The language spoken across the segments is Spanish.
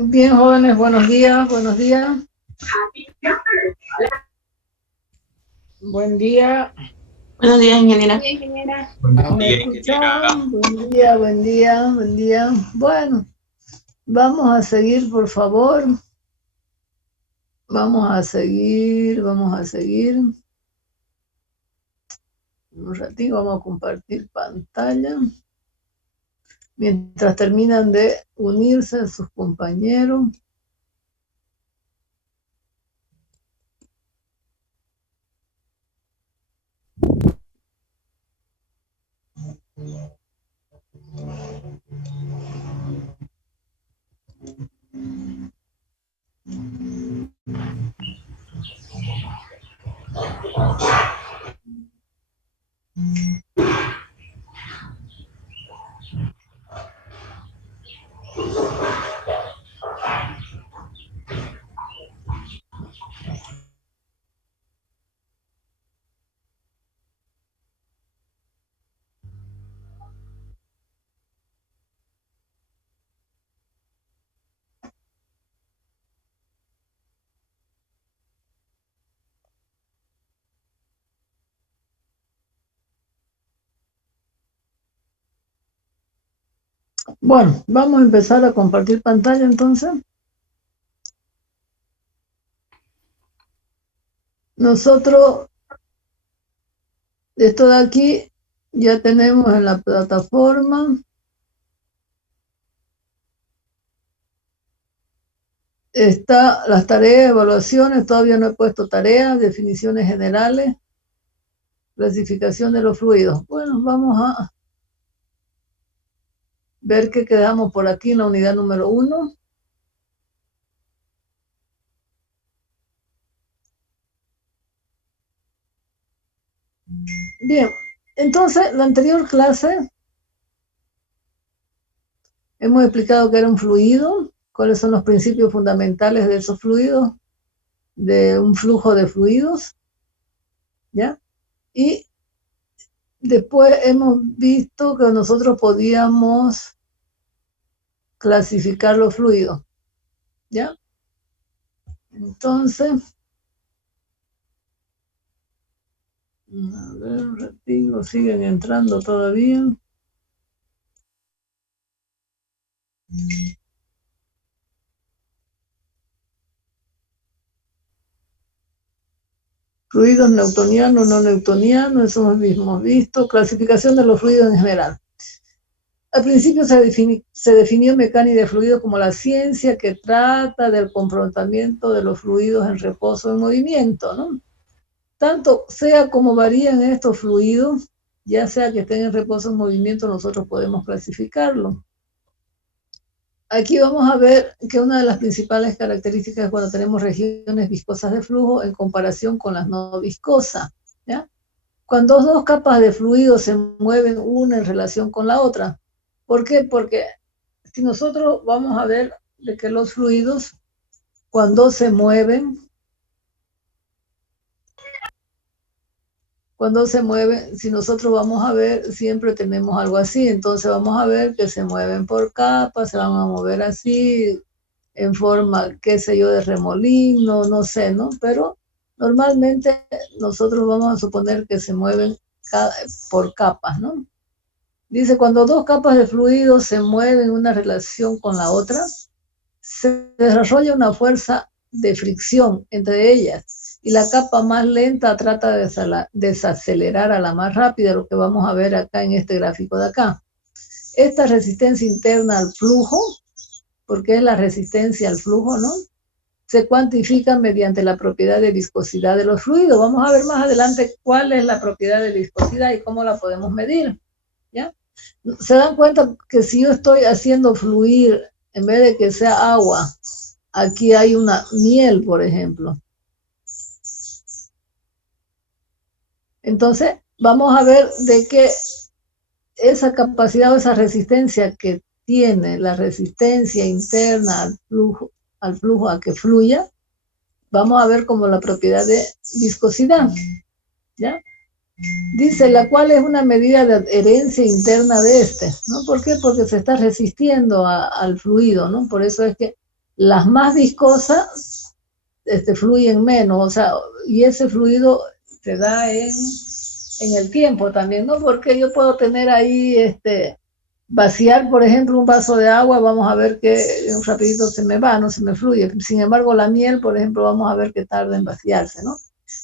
Bien, jóvenes, buenos días, buenos días. Buen día. Buenos días, ingeniera. ¿Me escuchan? Buen día, buen día, buen día. Bueno, vamos a seguir, por favor. Vamos a seguir. Un ratito vamos a compartir pantalla. Mientras terminan de unirse sus compañeros. Bueno, vamos a empezar a compartir pantalla entonces. Nosotros, esto de aquí, ya tenemos en la plataforma. Está las tareas, evaluaciones, todavía no he puesto tareas, definiciones generales, clasificación de los fluidos. Bueno, vamos a ver qué quedamos por aquí en la unidad número 1. Bien, entonces, la anterior clase hemos explicado que era un fluido, cuáles son los principios fundamentales de esos fluidos, de un flujo de fluidos, ¿ya? Y después hemos visto que nosotros podíamos clasificar los fluidos, ¿ya? Entonces, a ver, un ratito, siguen entrando todavía. Fluidos newtonianos, no newtonianos, eso hemos visto. Clasificación de los fluidos en general. Al principio se definió mecánica de fluidos como la ciencia que trata del comportamiento de los fluidos en reposo o en movimiento, ¿no? Tanto sea como varían estos fluidos, ya sea que estén en reposo o en movimiento, nosotros podemos clasificarlos. Aquí vamos a ver que una de las principales características es cuando tenemos regiones viscosas de flujo en comparación con las no viscosas, ¿ya? Cuando dos capas de fluido se mueven una en relación con la otra. ¿Por qué? Porque si nosotros vamos a ver de que los fluidos, cuando se mueven, si nosotros vamos a ver, siempre tenemos algo así, entonces vamos a ver que se mueven por capas, se van a mover así, en forma, qué sé yo, de remolino, no sé, ¿no? Pero normalmente nosotros vamos a suponer que se mueven por capas, ¿no? Dice, cuando dos capas de fluido se mueven en una relación con la otra, se desarrolla una fuerza de fricción entre ellas y la capa más lenta trata de desacelerar a la más rápida, lo que vamos a ver acá en este gráfico de acá. Esta resistencia interna al flujo, porque es la resistencia al flujo, ¿no? Se cuantifica mediante la propiedad de viscosidad de los fluidos. Vamos a ver más adelante cuál es la propiedad de viscosidad y cómo la podemos medir, ¿ya? Se dan cuenta que si yo estoy haciendo fluir, en vez de que sea agua, aquí hay una miel, por ejemplo. Entonces, vamos a ver de qué esa capacidad o esa resistencia que tiene, la resistencia interna al flujo a que fluya, vamos a ver como la propiedad de viscosidad, ¿ya? Dice, la cual es una medida de adherencia interna de este, ¿no? ¿Por qué? Porque se está resistiendo al fluido, ¿no? Por eso es que las más viscosas fluyen menos, o sea, y ese fluido se da en el tiempo también, ¿no? Porque yo puedo tener ahí, vaciar, por ejemplo, un vaso de agua, vamos a ver que un rapidito se me va, no se me fluye. Sin embargo, la miel, por ejemplo, vamos a ver que tarda en vaciarse, ¿no?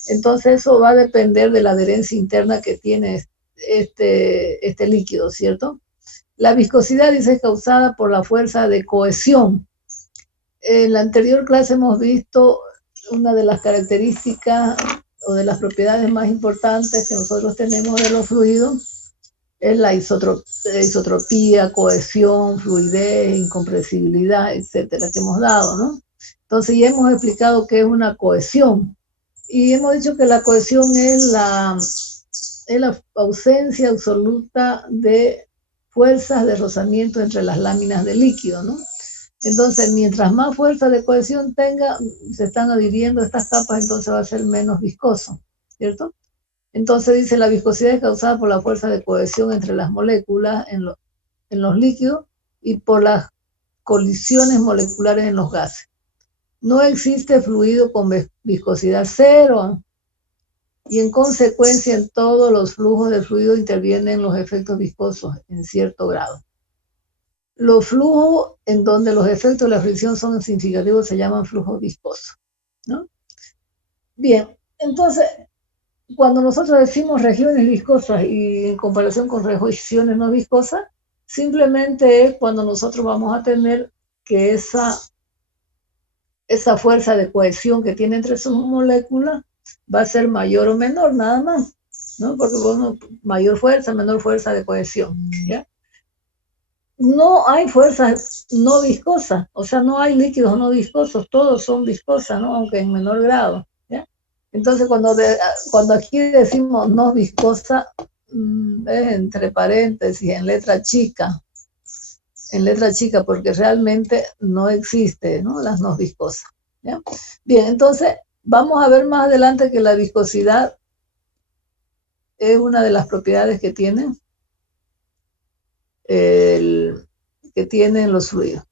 Entonces eso va a depender de la adherencia interna que tiene este líquido, ¿cierto? La viscosidad dice es causada por la fuerza de cohesión. En la anterior clase hemos visto una de las características o de las propiedades más importantes que nosotros tenemos de los fluidos es la isotropía, cohesión, fluidez, incompresibilidad, etcétera, que hemos dado, ¿no? Entonces ya hemos explicado qué es una cohesión. Y hemos dicho que la cohesión es la ausencia absoluta de fuerzas de rozamiento entre las láminas de líquido, ¿no? Entonces, mientras más fuerza de cohesión tenga, se están adhiriendo estas capas, entonces va a ser menos viscoso, ¿cierto? Entonces dice, la viscosidad es causada por la fuerza de cohesión entre las moléculas en los líquidos y por las colisiones moleculares en los gases. No existe fluido con viscosidad cero y en consecuencia en todos los flujos de fluido intervienen los efectos viscosos en cierto grado. Los flujos en donde los efectos de la fricción son significativos se llaman flujos viscosos, ¿no? Bien, entonces, cuando nosotros decimos regiones viscosas y en comparación con regiones no viscosas, simplemente es cuando nosotros vamos a tener que esa fuerza de cohesión que tiene entre sus moléculas va a ser mayor o menor, nada más, ¿no? Porque bueno, mayor fuerza, menor fuerza de cohesión, ¿ya? No hay fuerzas no viscosas, o sea, no hay líquidos no viscosos, todos son viscosas, ¿no? Aunque en menor grado, ¿ya? Entonces, cuando aquí decimos no viscosa, es entre paréntesis, en letra chica, porque realmente no existe, ¿no? Las no viscosas, ¿ya? Bien, entonces, vamos a ver más adelante que la viscosidad es una de las propiedades que tienen los fluidos.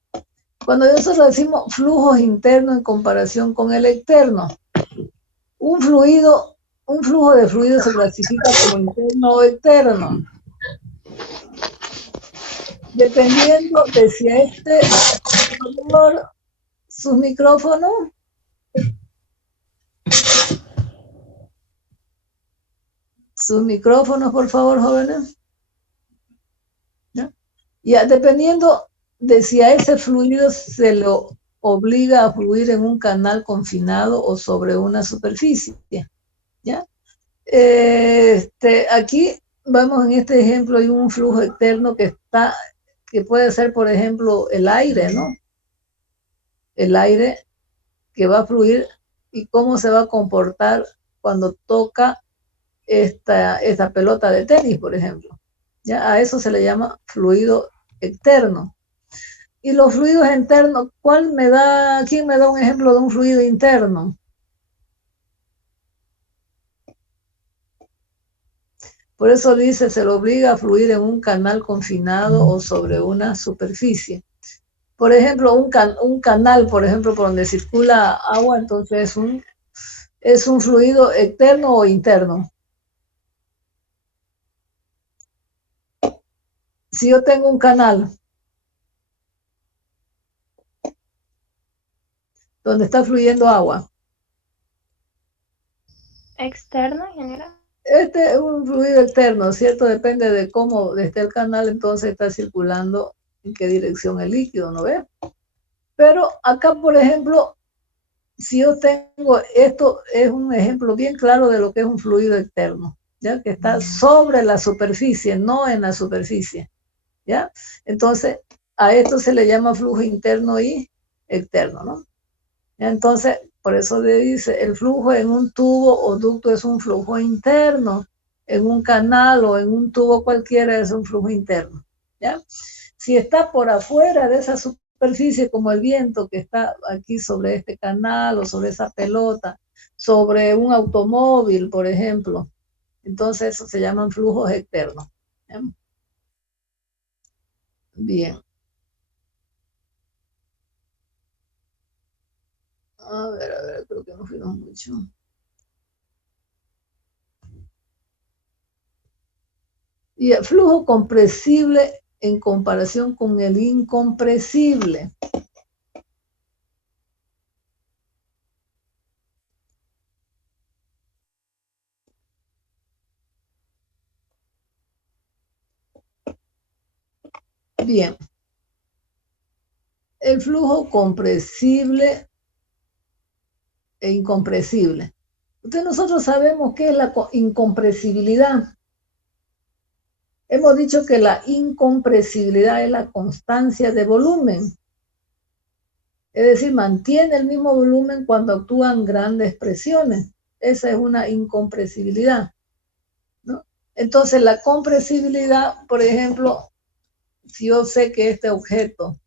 Cuando nosotros decimos flujos internos en comparación con el externo, un flujo de fluido se clasifica como interno o externo, dependiendo de si por sus micrófonos. Sus micrófonos, por favor, jóvenes. Ya, dependiendo de si a ese fluido se lo obliga a fluir en un canal confinado o sobre una superficie, ¿ya? Aquí vemos en este ejemplo hay un flujo externo que puede ser, por ejemplo, el aire, ¿no? El aire que va a fluir y cómo se va a comportar cuando toca esta pelota de tenis, por ejemplo. ¿Ya? A eso se le llama fluido externo. Y los fluidos internos, ¿quién me da un ejemplo de un fluido interno? Por eso dice, se lo obliga a fluir en un canal confinado o sobre una superficie. Por ejemplo, un canal, por ejemplo, por donde circula agua, entonces es un fluido externo o interno. Si yo tengo un canal donde está fluyendo agua. ¿Externo, ingeniera? Este es un fluido externo, ¿cierto? Depende de cómo esté el canal, entonces está circulando en qué dirección el líquido, ¿no ve? Pero acá, por ejemplo, si yo tengo, esto es un ejemplo bien claro de lo que es un fluido externo, ¿ya? Que está sobre la superficie, no en la superficie, ¿ya? Entonces, a esto se le llama flujo interno y externo, ¿no? Entonces, por eso le dice, el flujo en un tubo o ducto es un flujo interno, en un canal o en un tubo cualquiera es un flujo interno, ¿ya? Si está por afuera de esa superficie, como el viento que está aquí sobre este canal o sobre esa pelota, sobre un automóvil, por ejemplo, entonces eso se llaman flujos externos, ¿ya? Bien. A ver, creo que no fuimos mucho. Y el flujo compresible en comparación con el incompresible. Bien. El flujo compresible e incompresible. Entonces nosotros sabemos qué es la incompresibilidad. Hemos dicho que la incompresibilidad es la constancia de volumen. Es decir, mantiene el mismo volumen cuando actúan grandes presiones. Esa es una incompresibilidad, ¿no? Entonces la compresibilidad, por ejemplo, si yo sé que este objeto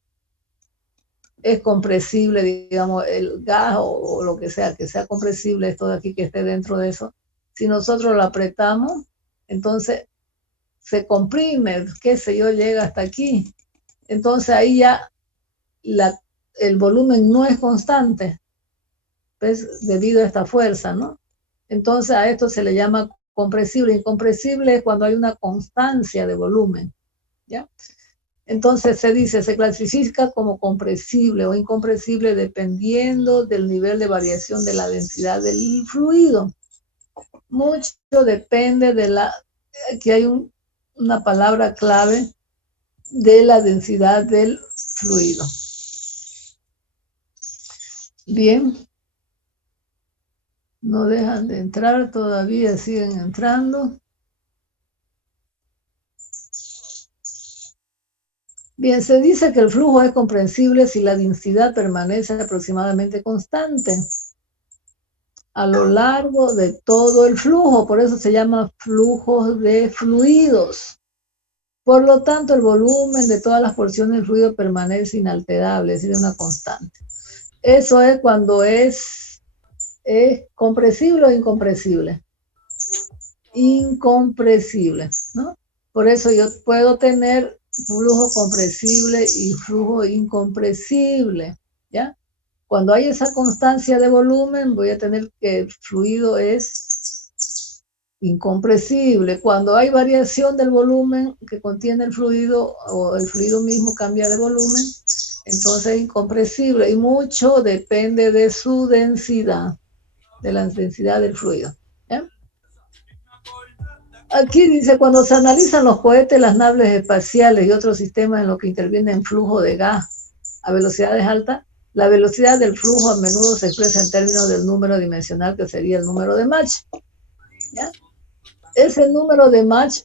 es compresible, digamos, el gas o lo que sea compresible, esto de aquí que esté dentro de eso, si nosotros lo apretamos, entonces se comprime, qué sé yo, llega hasta aquí. Entonces ahí ya el volumen no es constante, pues, debido a esta fuerza, ¿no? Entonces a esto se le llama compresible. Incompresible es cuando hay una constancia de volumen, ¿ya? Entonces se clasifica como compresible o incompresible dependiendo del nivel de variación de la densidad del fluido. Mucho depende de aquí hay una palabra clave de la densidad del fluido. Bien. No dejan de entrar, todavía siguen entrando. Bien, se dice que el flujo es comprensible si la densidad permanece aproximadamente constante a lo largo de todo el flujo, por eso se llama flujo de fluidos. Por lo tanto, el volumen de todas las porciones del fluido permanece inalterable, es decir, una constante. Eso es cuando es compresible o incompresible. Incompresible, ¿no? Por eso yo puedo tener flujo compresible y flujo incompresible, ¿ya? Cuando hay esa constancia de volumen, voy a tener que el fluido es incompresible. Cuando hay variación del volumen que contiene el fluido o el fluido mismo cambia de volumen, entonces es incompresible y mucho depende de su densidad, de la densidad del fluido, ¿ya? Aquí dice, cuando se analizan los cohetes, las naves espaciales y otros sistemas en los que interviene el flujo de gas a velocidades altas, la velocidad del flujo a menudo se expresa en términos del número dimensional, que sería el número de Mach, ¿ya? Ese número de Mach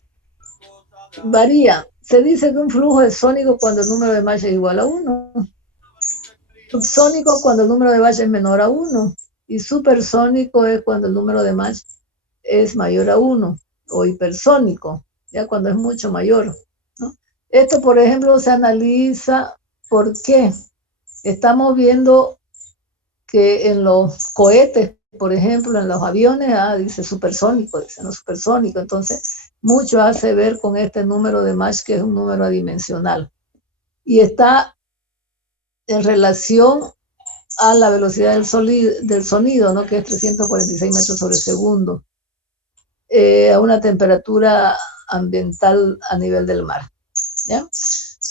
varía. Se dice que un flujo es sónico cuando el número de Mach es igual a 1. Subsónico cuando el número de Mach es menor a 1. Y supersónico es cuando el número de Mach es mayor a 1. O hipersónico, ya cuando es mucho mayor, ¿no? Esto, por ejemplo, se analiza porque estamos viendo que en los cohetes, por ejemplo, en los aviones, dice supersónico, dice no supersónico, entonces mucho hace ver con este número de Mach, que es un número adimensional, y está en relación a la velocidad del sonido, ¿no? Que es 346 metros sobre segundo. A una temperatura ambiental a nivel del mar. ¿ya?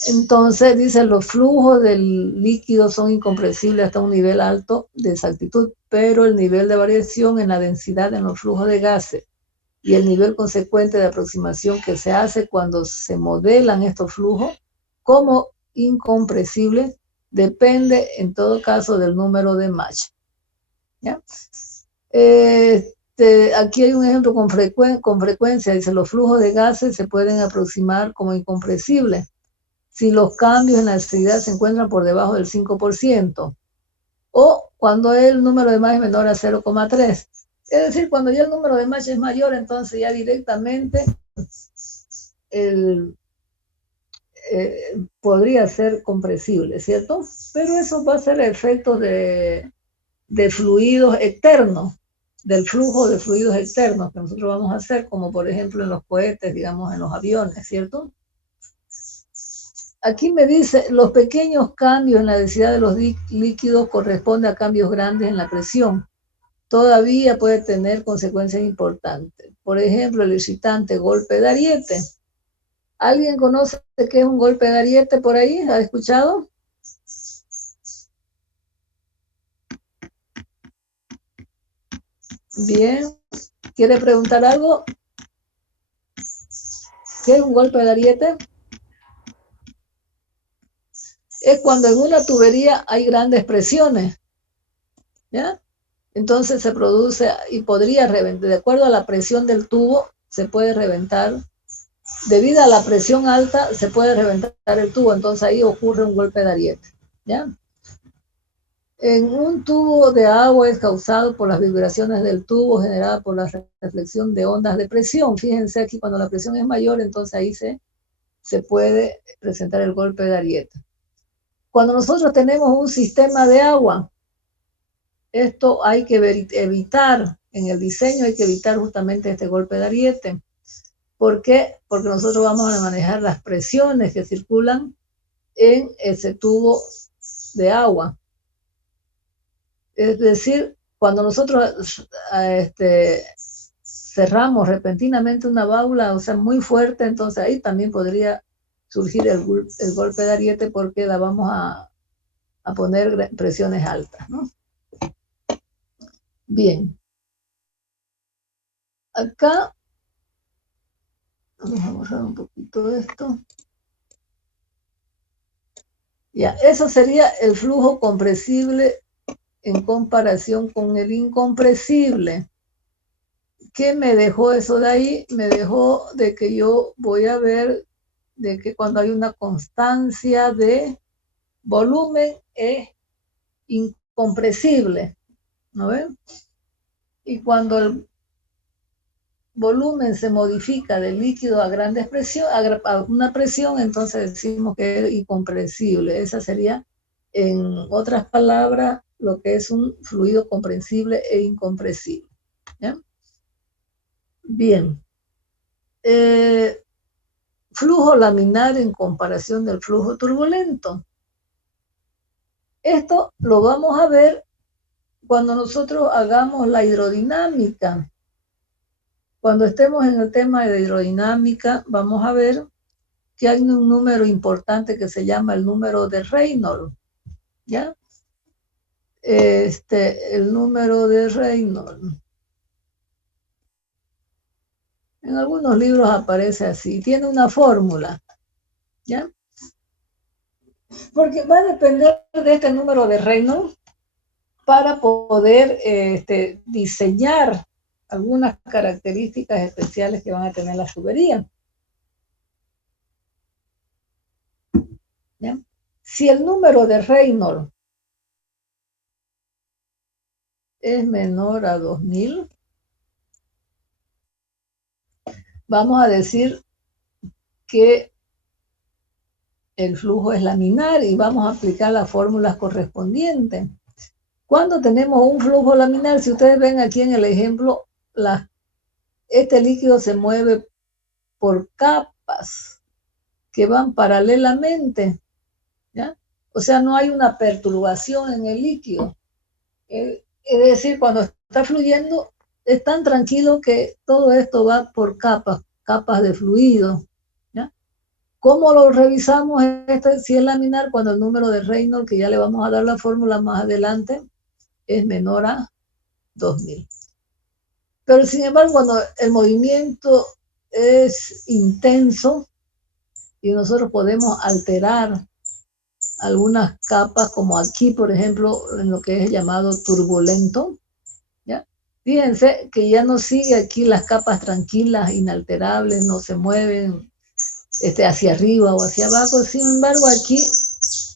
Entonces, dice, los flujos del líquido son incompresibles hasta un nivel alto de exactitud, pero el nivel de variación en la densidad en los flujos de gases y el nivel consecuente de aproximación que se hace cuando se modelan estos flujos como incompresibles depende en todo caso del número de Mach. ¿Ya? Aquí hay un ejemplo con frecuencia, dice, los flujos de gases se pueden aproximar como incompresibles si los cambios en la densidad se encuentran por debajo del 5%, o cuando el número de Mach es menor a 0,3. Es decir, cuando ya el número de Mach es mayor, entonces ya directamente podría ser compresible, ¿cierto? Pero eso va a ser efectos de fluidos externos, del flujo de fluidos externos que nosotros vamos a hacer, como por ejemplo en los cohetes, digamos, en los aviones, ¿cierto? Aquí me dice, los pequeños cambios en la densidad de los líquidos corresponden a cambios grandes en la presión. Todavía puede tener consecuencias importantes. Por ejemplo, el excitante golpe de ariete. ¿Alguien conoce qué es un golpe de ariete por ahí? ¿Ha escuchado? Bien. ¿Quiere preguntar algo? ¿Qué es un golpe de ariete? Es cuando en una tubería hay grandes presiones, ¿ya? Entonces se produce y podría reventar, de acuerdo a la presión del tubo, se puede reventar. Debido a la presión alta, se puede reventar el tubo, entonces ahí ocurre un golpe de ariete, ¿ya? En un tubo de agua es causado por las vibraciones del tubo generadas por la reflexión de ondas de presión. Fíjense aquí, cuando la presión es mayor, entonces ahí se puede presentar el golpe de ariete. Cuando nosotros tenemos un sistema de agua, esto hay que evitar, en el diseño hay que evitar justamente este golpe de ariete. ¿Por qué? Porque nosotros vamos a manejar las presiones que circulan en ese tubo de agua. Es decir, cuando nosotros cerramos repentinamente una válvula, o sea, muy fuerte, entonces ahí también podría surgir el golpe de ariete porque la vamos a poner presiones altas, ¿no? Bien. Acá, vamos a borrar un poquito esto. Ya, eso sería el flujo compresible en comparación con el incompresible. ¿Qué me dejó eso de ahí? Me dejó de que yo voy a ver de que cuando hay una constancia de volumen es incompresible, ¿no ven? Y cuando el volumen se modifica de líquido a grandes presión, a una presión, entonces decimos que es incompresible. Esa sería, en otras palabras, lo que es un fluido comprensible e incompresible, ¿ya? Bien. Flujo laminar en comparación del flujo turbulento. Esto lo vamos a ver cuando nosotros hagamos la hidrodinámica. Cuando estemos en el tema de hidrodinámica, vamos a ver que hay un número importante que se llama el número de Reynolds, ¿ya? El número de Reynolds. En algunos libros aparece así, tiene una fórmula, ¿ya? Porque va a depender de este número de Reynolds para poder diseñar algunas características especiales que van a tener las tuberías. ¿Ya? Si el número de Reynolds es menor a 2000, vamos a decir que el flujo es laminar y vamos a aplicar las fórmulas correspondientes. Cuando tenemos un flujo laminar, si ustedes ven aquí en el ejemplo, este líquido se mueve por capas que van paralelamente, ¿ya? O sea, no hay una perturbación en el líquido. Es decir, cuando está fluyendo, es tan tranquilo que todo esto va por capas de fluido, ¿ya? ¿Cómo lo revisamos si es laminar? Cuando el número de Reynolds, que ya le vamos a dar la fórmula más adelante, es menor a 2000. Pero sin embargo, cuando el movimiento es intenso y nosotros podemos alterar algunas capas, como aquí, por ejemplo, en lo que es llamado turbulento, ¿ya? Fíjense que ya no sigue aquí las capas tranquilas, inalterables, no se mueven hacia arriba o hacia abajo. Sin embargo, aquí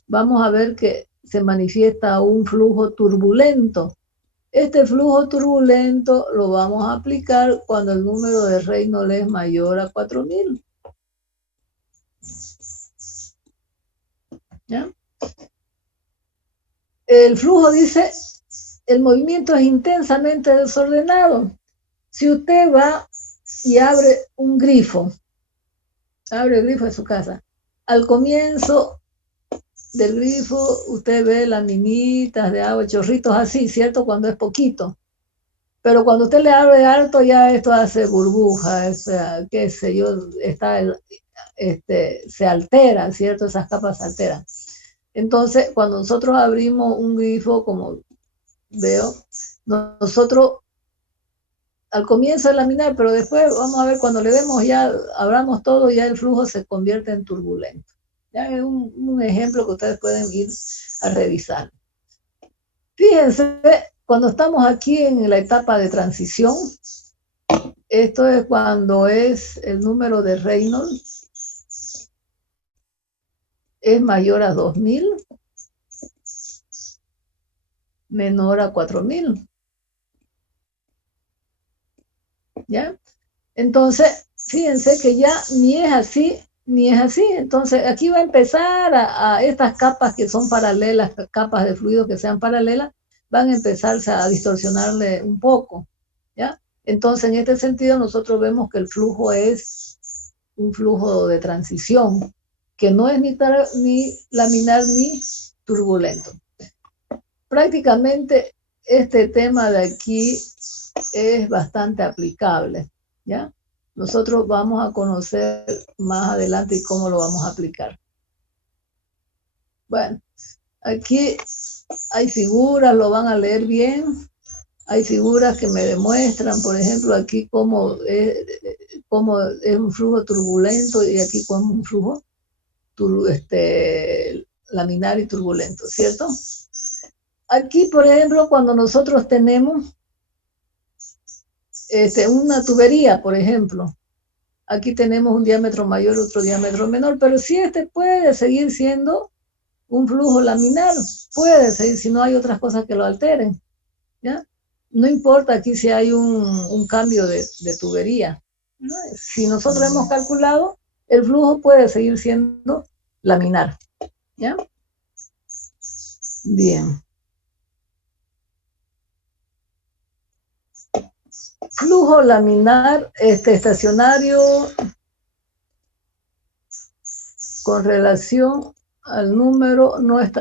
vamos a ver que se manifiesta un flujo turbulento. Este flujo turbulento lo vamos a aplicar cuando el número de Reynolds es mayor a 4000. ¿Ya? El flujo dice, el movimiento es intensamente desordenado. Si usted va y abre un grifo, abre el grifo de su casa, al comienzo del grifo usted ve laminitas de agua, chorritos así, ¿cierto? Cuando es poquito. Pero cuando usted le abre alto, ya esto hace burbujas, qué sé yo, se altera, ¿cierto? Esas capas se alteran. Entonces, cuando nosotros abrimos un grifo, como veo, nosotros al comienzo es laminar, pero después vamos a ver, cuando le demos ya, abramos todo, ya el flujo se convierte en turbulento. Ya es un ejemplo que ustedes pueden ir a revisar. Fíjense, cuando estamos aquí en la etapa de transición, esto es cuando es el número de Reynolds es mayor a 2000, menor a 4000. ¿Ya? Entonces, fíjense que ya ni es así, ni es así. Entonces, aquí va a empezar a estas capas que son paralelas, capas de fluido que sean paralelas, van a empezarse a distorsionarle un poco, ¿ya? Entonces, en este sentido, nosotros vemos que el flujo es un flujo de transición, que no es ni laminar ni turbulento. Prácticamente, este tema de aquí es bastante aplicable, ¿ya? Nosotros vamos a conocer más adelante cómo lo vamos a aplicar. Bueno, aquí hay figuras, lo van a leer bien. Hay figuras que me demuestran, por ejemplo, aquí cómo es un flujo turbulento y aquí cómo es un flujo laminar y turbulento, ¿cierto? Aquí, por ejemplo, cuando nosotros tenemos una tubería, por ejemplo, aquí tenemos un diámetro mayor, otro diámetro menor, pero si puede seguir siendo un flujo laminar, puede seguir, si no hay otras cosas que lo alteren, ¿ya? No importa aquí si hay un cambio de tubería, ¿no? Si nosotros hemos calculado, el flujo puede seguir siendo laminar, ¿ya? Bien. Flujo laminar estacionario con relación al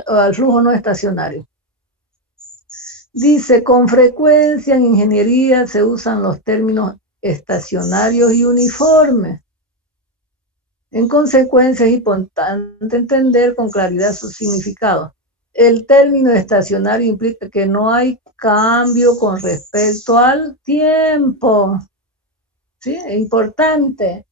al flujo no estacionario. Dice, con frecuencia en ingeniería se usan los términos estacionarios y uniformes. En consecuencia, es importante entender con claridad su significado. El término estacionario implica que no hay cambio con respecto al tiempo. ¿Sí? Es importante.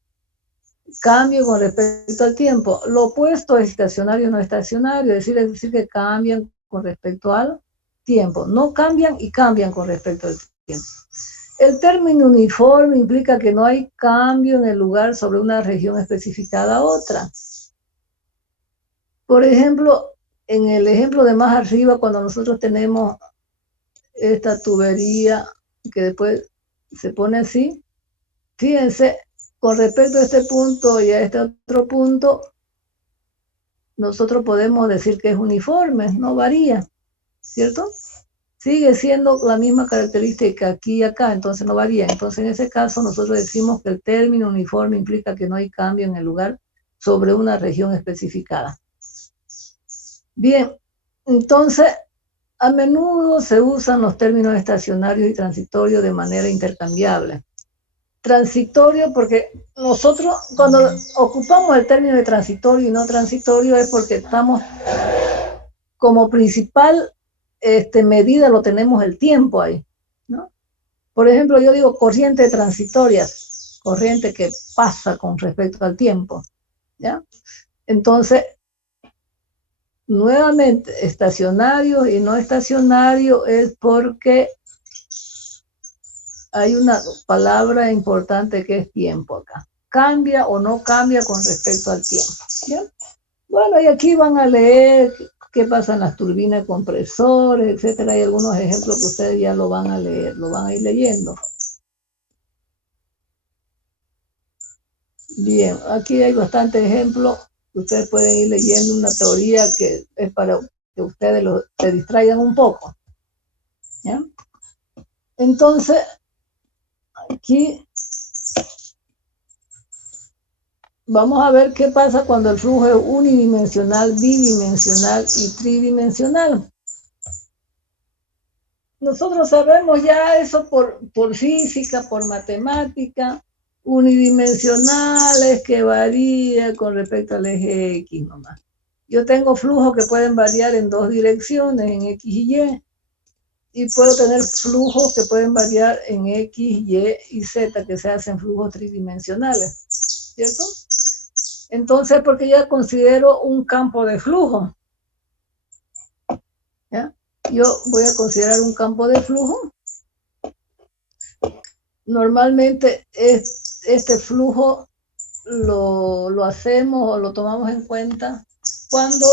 Cambio con respecto al tiempo. Lo opuesto es estacionario no estacionario, es decir que cambian con respecto al tiempo. No cambian y cambian con respecto al tiempo. El término uniforme implica que no hay cambio en el lugar sobre una región especificada a otra. Por ejemplo, en el ejemplo de más arriba, cuando nosotros tenemos esta tubería que después se pone así, fíjense, con respecto a este punto y a este otro punto, nosotros podemos decir que es uniforme, no varía, ¿cierto? Sigue siendo la misma característica aquí y acá, entonces no varía. Entonces, en ese caso, nosotros decimos que el término uniforme implica que no hay cambio en el lugar sobre una región especificada. Bien, entonces, a menudo se usan los términos estacionarios y transitorios de manera intercambiable. Transitorio, porque nosotros cuando ocupamos el término de transitorio y no transitorio es porque estamos como principal medida lo tenemos el tiempo ahí, ¿no? Por ejemplo, yo digo corriente transitoria, corriente que pasa con respecto al tiempo, ¿ya? Entonces, nuevamente, estacionario y no estacionario es porque hay una palabra importante que es tiempo acá. Cambia o no cambia con respecto al tiempo, ¿ya? Bueno, y aquí van a leer qué pasa en las turbinas, compresores, etcétera. Hay algunos ejemplos que ustedes ya lo van a leer, lo van a ir leyendo. Bien, aquí hay bastantes ejemplos. Ustedes pueden ir leyendo una teoría que es para que ustedes se distraigan un poco, ¿ya? Entonces, aquí vamos a ver qué pasa cuando el flujo es unidimensional, bidimensional y tridimensional. Nosotros sabemos ya eso por física, por matemática. Unidimensional es que varía con respecto al eje X nomás. Yo tengo flujos que pueden variar en dos direcciones, en X y Y. Y puedo tener flujos que pueden variar en X, Y y Z, que se hacen flujos tridimensionales, ¿cierto? Entonces, porque ya considero un campo de flujo, ¿ya? Yo voy a considerar un campo de flujo. Normalmente este flujo lo hacemos o lo tomamos en cuenta cuando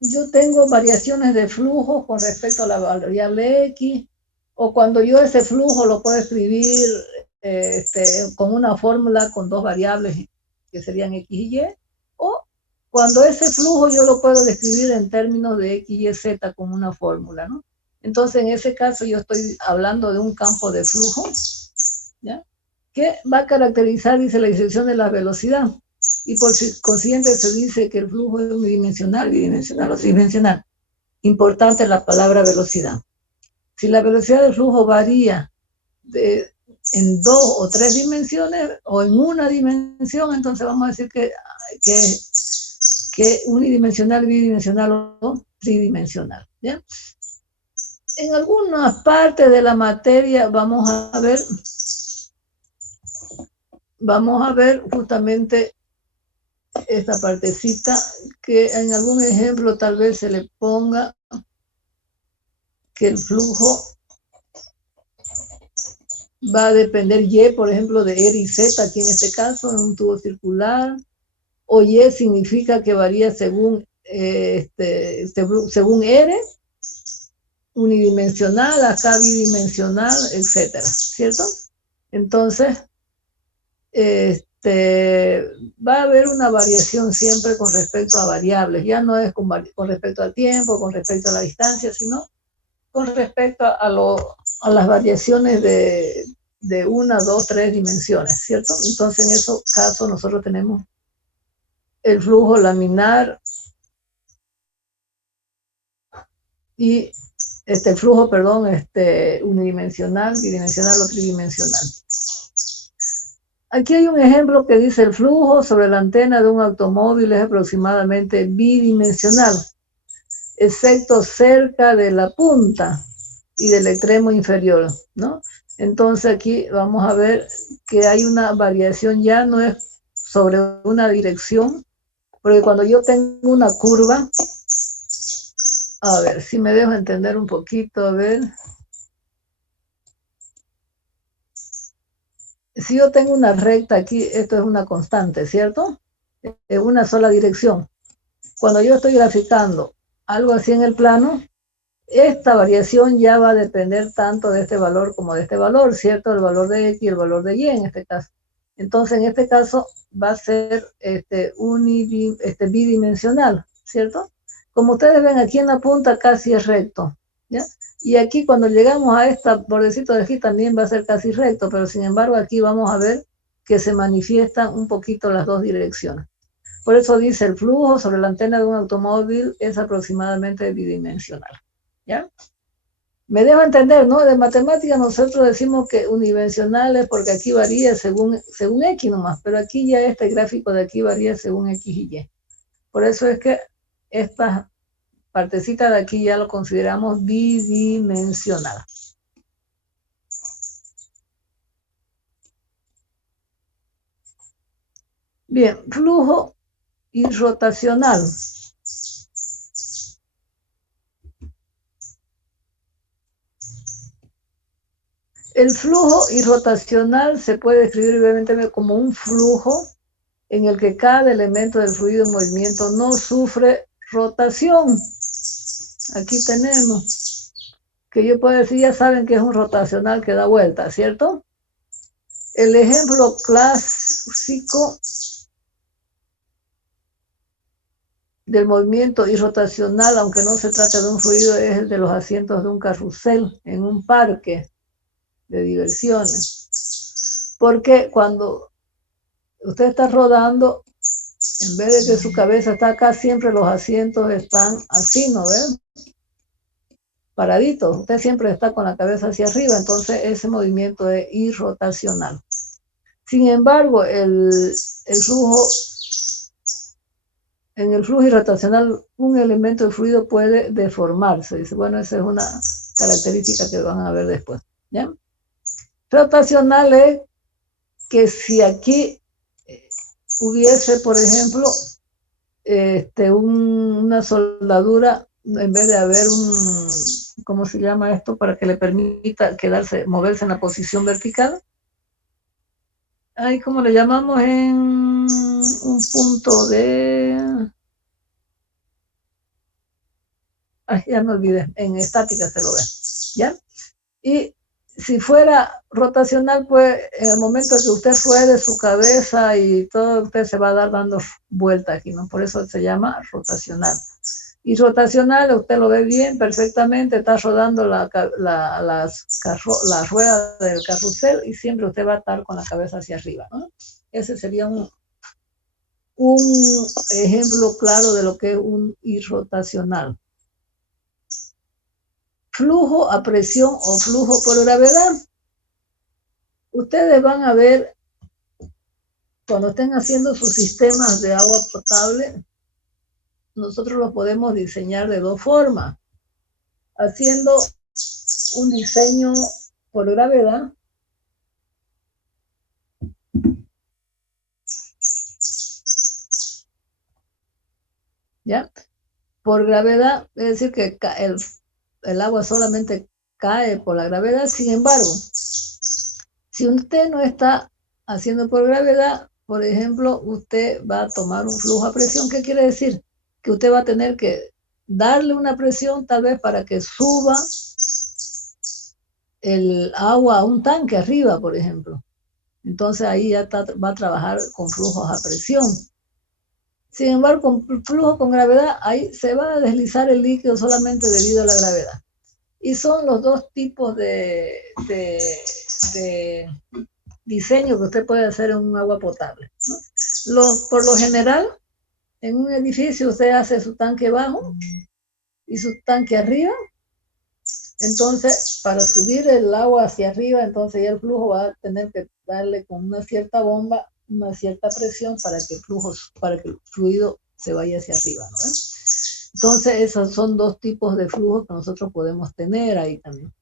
yo tengo variaciones de flujo con respecto a la variable X, o cuando yo ese flujo lo puedo escribir con una fórmula con dos variables que serían X y Y, o cuando ese flujo yo lo puedo describir en términos de X, Y, Z con una fórmula, ¿no? Entonces, en ese caso yo estoy hablando de un campo de flujo, ¿ya? Que va a caracterizar, dice, la dirección de la velocidad. Y por consiguiente se dice que el flujo es unidimensional, bidimensional o tridimensional. Importante la palabra velocidad. Si la velocidad del flujo varía en dos o tres dimensiones o en una dimensión, entonces vamos a decir que unidimensional, bidimensional o tridimensional, ¿ya? En algunas partes de la materia vamos a ver justamente esta partecita, que en algún ejemplo tal vez se le ponga que el flujo va a depender Y, por ejemplo, de R y Z, aquí en este caso, en un tubo circular, o Y significa que varía según R, unidimensional, acá bidimensional, etcétera, ¿cierto? Entonces, va a haber una variación siempre con respecto a variables, ya no es con respecto al tiempo, con respecto a la distancia, sino con respecto a las variaciones de una, dos, tres dimensiones, ¿cierto? Entonces, en ese caso, nosotros tenemos el flujo laminar y el flujo, unidimensional, bidimensional o tridimensional. Aquí hay un ejemplo que dice: el flujo sobre la antena de un automóvil es aproximadamente bidimensional, excepto cerca de la punta y del extremo inferior, ¿no? Entonces aquí vamos a ver que hay una variación, ya no es sobre una dirección, porque cuando yo tengo una curva, a ver si me dejo entender un poquito, a ver. Si yo tengo una recta aquí, esto es una constante, ¿cierto? En una sola dirección. Cuando yo estoy graficando algo así en el plano, esta variación ya va a depender tanto de este valor como de este valor, ¿cierto? El valor de X y el valor de Y en este caso. Entonces, en este caso va a ser bidimensional, ¿cierto? Como ustedes ven aquí en la punta casi es recto, ¿ya? Y aquí cuando llegamos a esta bordecito de aquí también va a ser casi recto, pero sin embargo aquí vamos a ver que se manifiestan un poquito las dos direcciones. Por eso dice: el flujo sobre la antena de un automóvil es aproximadamente bidimensional, ¿ya? Me dejo entender, ¿no? De matemáticas nosotros decimos que unidimensionales porque aquí varía según X nomás, pero aquí ya este gráfico de aquí varía según X y Y. Por eso es que esta partecita de aquí ya lo consideramos bidimensional. Bien, flujo irrotacional. El flujo irrotacional se puede describir brevemente como un flujo en el que cada elemento del fluido en movimiento no sufre rotación. Aquí tenemos, que yo puedo decir, ya saben que es un rotacional que da vuelta, ¿cierto? El ejemplo clásico del movimiento irrotacional, aunque no se trata de un fluido, es el de los asientos de un carrusel en un parque de diversiones. Porque cuando usted está rodando, en vez de que su cabeza está acá, siempre los asientos están así, ¿no ven? Paraditos. Usted siempre está con la cabeza hacia arriba, entonces ese movimiento es irrotacional. Sin embargo, en el flujo irrotacional, un elemento del fluido puede deformarse. Dice, bueno, esa es una característica que van a ver después, ¿ya? Rotacional es que si aquí hubiese, por ejemplo, una soldadura, en vez de haber ¿cómo se llama esto? Para que le permita moverse en la posición vertical. Ahí, ¿cómo le llamamos? En un punto de... Ay, ya me olvidé, en estática se lo ve, ¿ya? Y si fuera rotacional, pues en el momento que usted ruede su cabeza y todo, usted se va a dar dando vuelta aquí, ¿no? Por eso se llama rotacional. Y rotacional, usted lo ve bien, perfectamente, está rodando la rueda del carrusel y siempre usted va a estar con la cabeza hacia arriba, ¿no? Ese sería un ejemplo claro de lo que es un irrotacional. Flujo a presión o flujo por gravedad. Ustedes van a ver, cuando estén haciendo sus sistemas de agua potable, nosotros los podemos diseñar de dos formas. Haciendo un diseño por gravedad. ¿Ya? Por gravedad, es decir, que el agua solamente cae por la gravedad. Sin embargo, si usted no está haciendo por gravedad, por ejemplo, usted va a tomar un flujo a presión. ¿Qué quiere decir? Que usted va a tener que darle una presión tal vez para que suba el agua a un tanque arriba, por ejemplo. Entonces ahí ya va a trabajar con flujos a presión. Sin embargo, con flujo con gravedad, ahí se va a deslizar el líquido solamente debido a la gravedad. Y son los dos tipos de diseño que usted puede hacer en un agua potable, ¿no? Por lo general, en un edificio usted hace su tanque bajo y su tanque arriba. Entonces, para subir el agua hacia arriba, entonces ya el flujo va a tener que darle con una cierta bomba, una cierta presión para que el fluido se vaya hacia arriba, ¿no? Entonces, esos son dos tipos de flujos que nosotros podemos tener ahí también.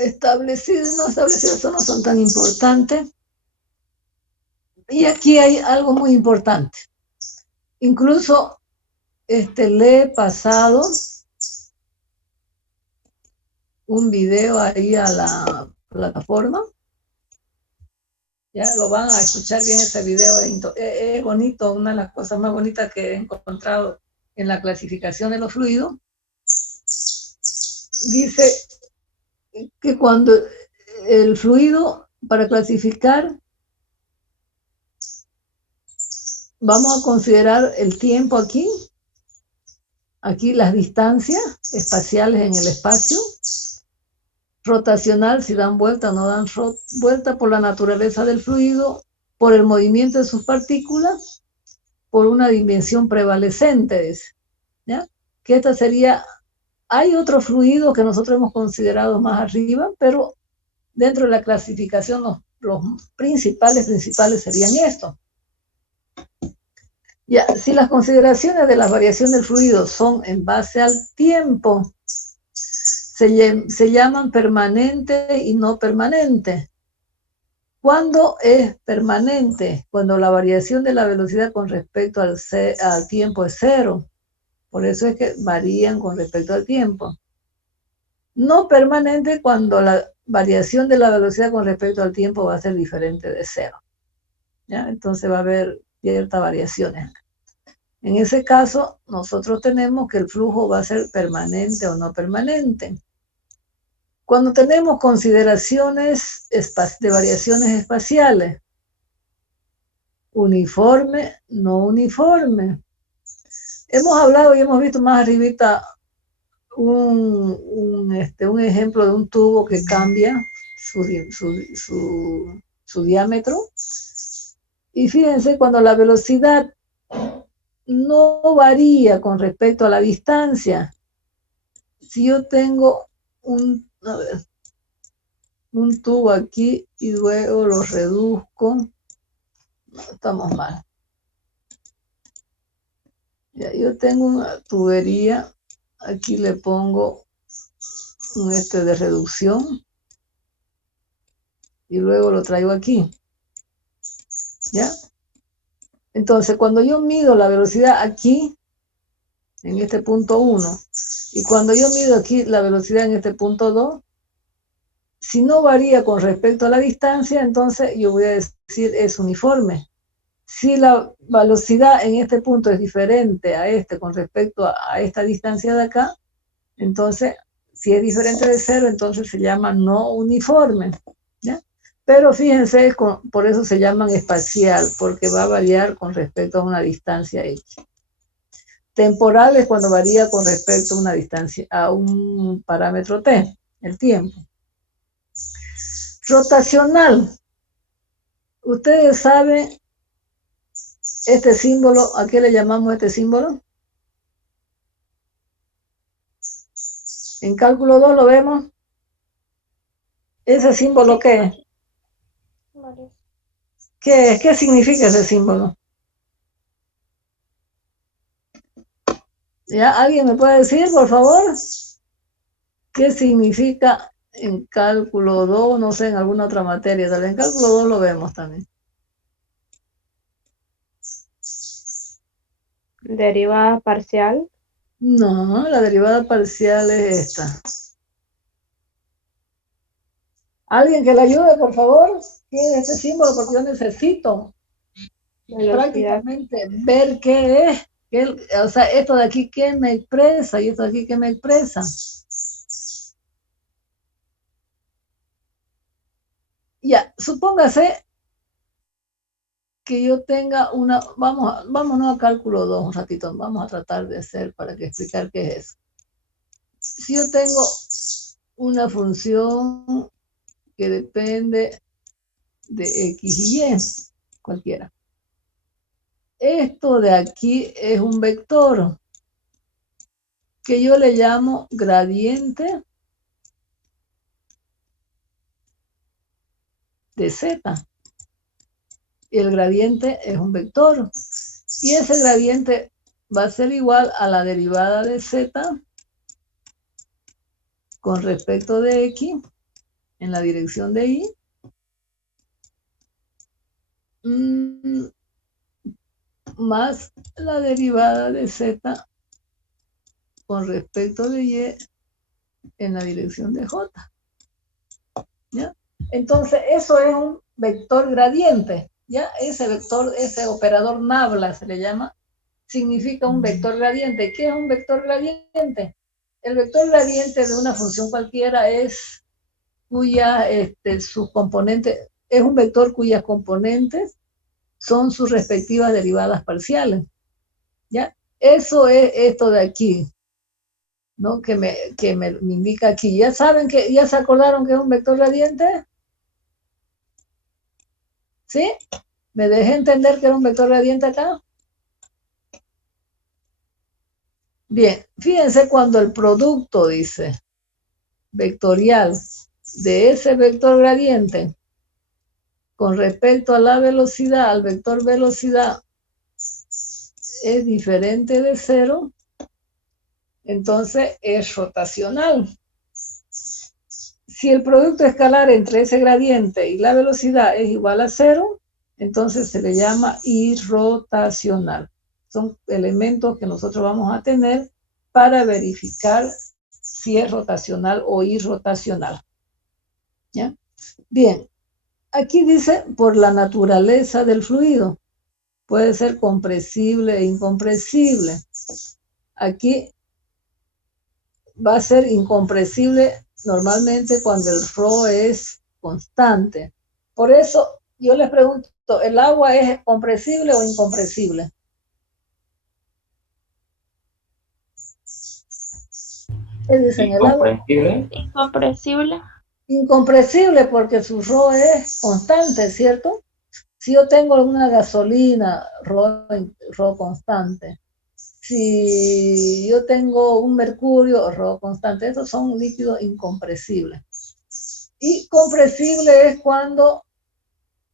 Establecidos y no establecidos, eso no son tan importantes. Y aquí hay algo muy importante. Incluso le he pasado un video ahí a la plataforma. Ya lo van a escuchar bien ese video. Es bonito, una de las cosas más bonitas que he encontrado en la clasificación de los fluidos. Dice que cuando el fluido, para clasificar, vamos a considerar el tiempo aquí las distancias espaciales en el espacio, rotacional, si dan vuelta o no dan vuelta, por la naturaleza del fluido, por el movimiento de sus partículas, por una dimensión prevalecente, ¿ya? que esta sería, hay otro fluido que nosotros hemos considerado más arriba, pero dentro de la clasificación los principales serían estos. Ya, si las consideraciones de la variación del fluido son en base al tiempo, se llaman permanente y no permanente. ¿Cuándo es permanente? Cuando la variación de la velocidad con respecto al tiempo es cero. Por eso es que varían con respecto al tiempo. No permanente cuando la variación de la velocidad con respecto al tiempo va a ser diferente de cero. ¿Ya? Entonces va a haber ciertas variaciones. En ese caso, nosotros tenemos que el flujo va a ser permanente o no permanente. Cuando tenemos consideraciones de variaciones espaciales, uniforme, no uniforme. Hemos hablado y hemos visto más arribita un ejemplo de un tubo que cambia su diámetro. Y fíjense, cuando la velocidad no varía con respecto a la distancia, si yo tengo un tubo aquí y luego lo reduzco, no, estamos mal. Ya, yo tengo una tubería, aquí le pongo un de reducción y luego lo traigo aquí. ¿Ya? Entonces, cuando yo mido la velocidad aquí, en este punto 1, y cuando yo mido aquí la velocidad en este punto 2, si no varía con respecto a la distancia, entonces yo voy a decir es uniforme. Si la velocidad en este punto es diferente a con respecto a esta distancia de acá, entonces, si es diferente de cero, entonces se llama no uniforme. ¿Ya? Pero fíjense, por eso se llaman espacial, porque va a variar con respecto a una distancia X. Temporal es cuando varía con respecto a una distancia, a un parámetro T, el tiempo. Rotacional. Ustedes saben este símbolo, ¿a qué le llamamos este símbolo? En cálculo 2 lo vemos. ¿Ese símbolo qué es? ¿Qué significa ese símbolo? ¿Ya? ¿Alguien me puede decir, por favor? ¿Qué significa en cálculo 2? No sé, en alguna otra materia. Tal vez en cálculo 2 lo vemos también. Derivada parcial. No, la derivada parcial es esta. ¿Alguien que le ayude, por favor? ¿Qué es este símbolo? Porque yo necesito prácticamente ver qué es. O sea, esto de aquí qué me expresa y esto de aquí qué me expresa. Ya, supóngase que yo tenga una, vámonos a cálculo 2 un ratito, vamos a tratar de hacer para explicar qué es eso. Si yo tengo una función que depende de X y Y, cualquiera. Esto de aquí es un vector que yo le llamo gradiente de Z. El gradiente es un vector. Y ese gradiente va a ser igual a la derivada de Z con respecto de X en la dirección de Y más la derivada de Z con respecto de Y en la dirección de J. ¿Ya? Entonces, eso es un vector gradiente. ¿Ya? Ese vector, ese operador nabla se le llama, significa un vector gradiente. ¿Qué es un vector gradiente? El vector gradiente de una función cualquiera es sus componentes, es un vector cuyas componentes son sus respectivas derivadas parciales. ¿Ya? Eso es esto de aquí, ¿no? Que me indica aquí. ¿Ya saben ya se acordaron que es un vector gradiente? ¿Sí? ¿Me dejé entender que era un vector gradiente acá? Bien, fíjense cuando el producto, dice, vectorial de ese vector gradiente con respecto a la velocidad, al vector velocidad, es diferente de 0, entonces es rotacional. Si el producto escalar entre ese gradiente y la velocidad es igual a 0, entonces se le llama irrotacional. Son elementos que nosotros vamos a tener para verificar si es rotacional o irrotacional. ¿Ya? Bien, aquí dice por la naturaleza del fluido. Puede ser compresible e incompresible. Aquí va a ser incompresible normalmente cuando el ρ es constante. Por eso yo les pregunto, ¿el agua es compresible o incompresible? ¿Qué dicen? ¿El agua? Incompresible. Incompresible porque su ρ es constante, ¿cierto? Si yo tengo una gasolina, ρ constante. Si yo tengo un mercurio, ρ constante. Estos son líquidos incompresibles. Y compresible es cuando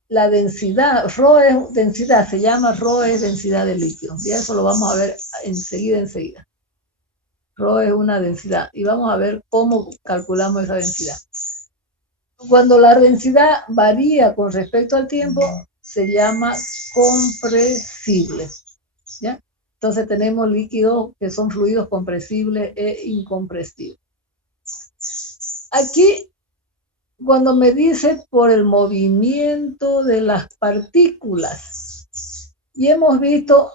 la densidad, ρ es densidad, se llama ρ es densidad de líquido. Y eso lo vamos a ver enseguida. ρ es una densidad. Y vamos a ver cómo calculamos esa densidad. Cuando la densidad varía con respecto al tiempo, se llama compresible. ¿Ya? Entonces tenemos líquidos que son fluidos compresibles e incompresibles. Aquí, cuando me dice por el movimiento de las partículas, y hemos visto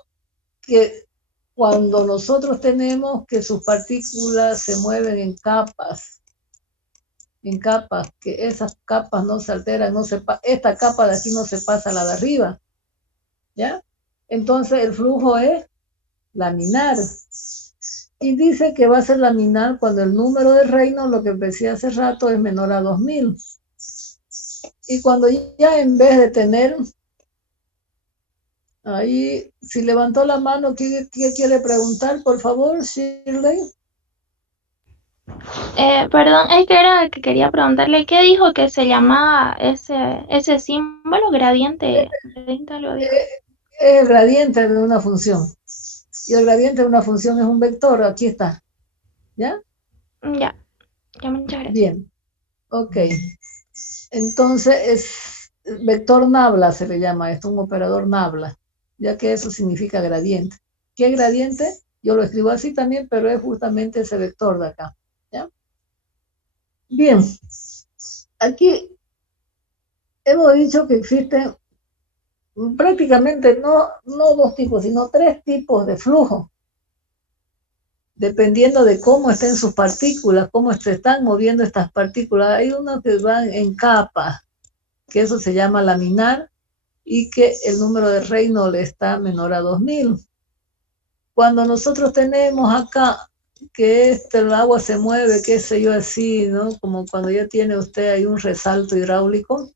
que cuando nosotros tenemos que sus partículas se mueven en capas, que esas capas no se alteran, esta capa de aquí no se pasa a la de arriba, ¿ya? Entonces el flujo es laminar. Y dice que va a ser laminar cuando el número de Reynolds, lo que empecé hace rato, es menor a 2000. Y cuando ya en vez de tener, ahí, si levantó la mano, ¿qué quiere preguntar, por favor, Shirley? Perdón, es que era que quería preguntarle, ¿qué dijo que se llamaba ese símbolo? Gradiente lo dijo. Es el gradiente de una función. Y el gradiente de una función es un vector, aquí está. ¿Ya? Ya, muchas gracias. Bien, ok. Entonces es vector nabla, se le llama esto, un operador nabla, ya que eso significa gradiente. ¿Qué gradiente? Yo lo escribo así también, pero es justamente ese vector de acá. ¿Ya? Bien, aquí hemos dicho que existen prácticamente no dos tipos, sino 3 tipos de flujo, dependiendo de cómo estén sus partículas, cómo se están moviendo estas partículas. Hay unos que van en capas, que eso se llama laminar, y que el número de Reynolds está menor a 2000. Cuando nosotros tenemos acá que el agua se mueve, qué sé yo, así, ¿no? Como cuando ya tiene usted ahí un resalto hidráulico,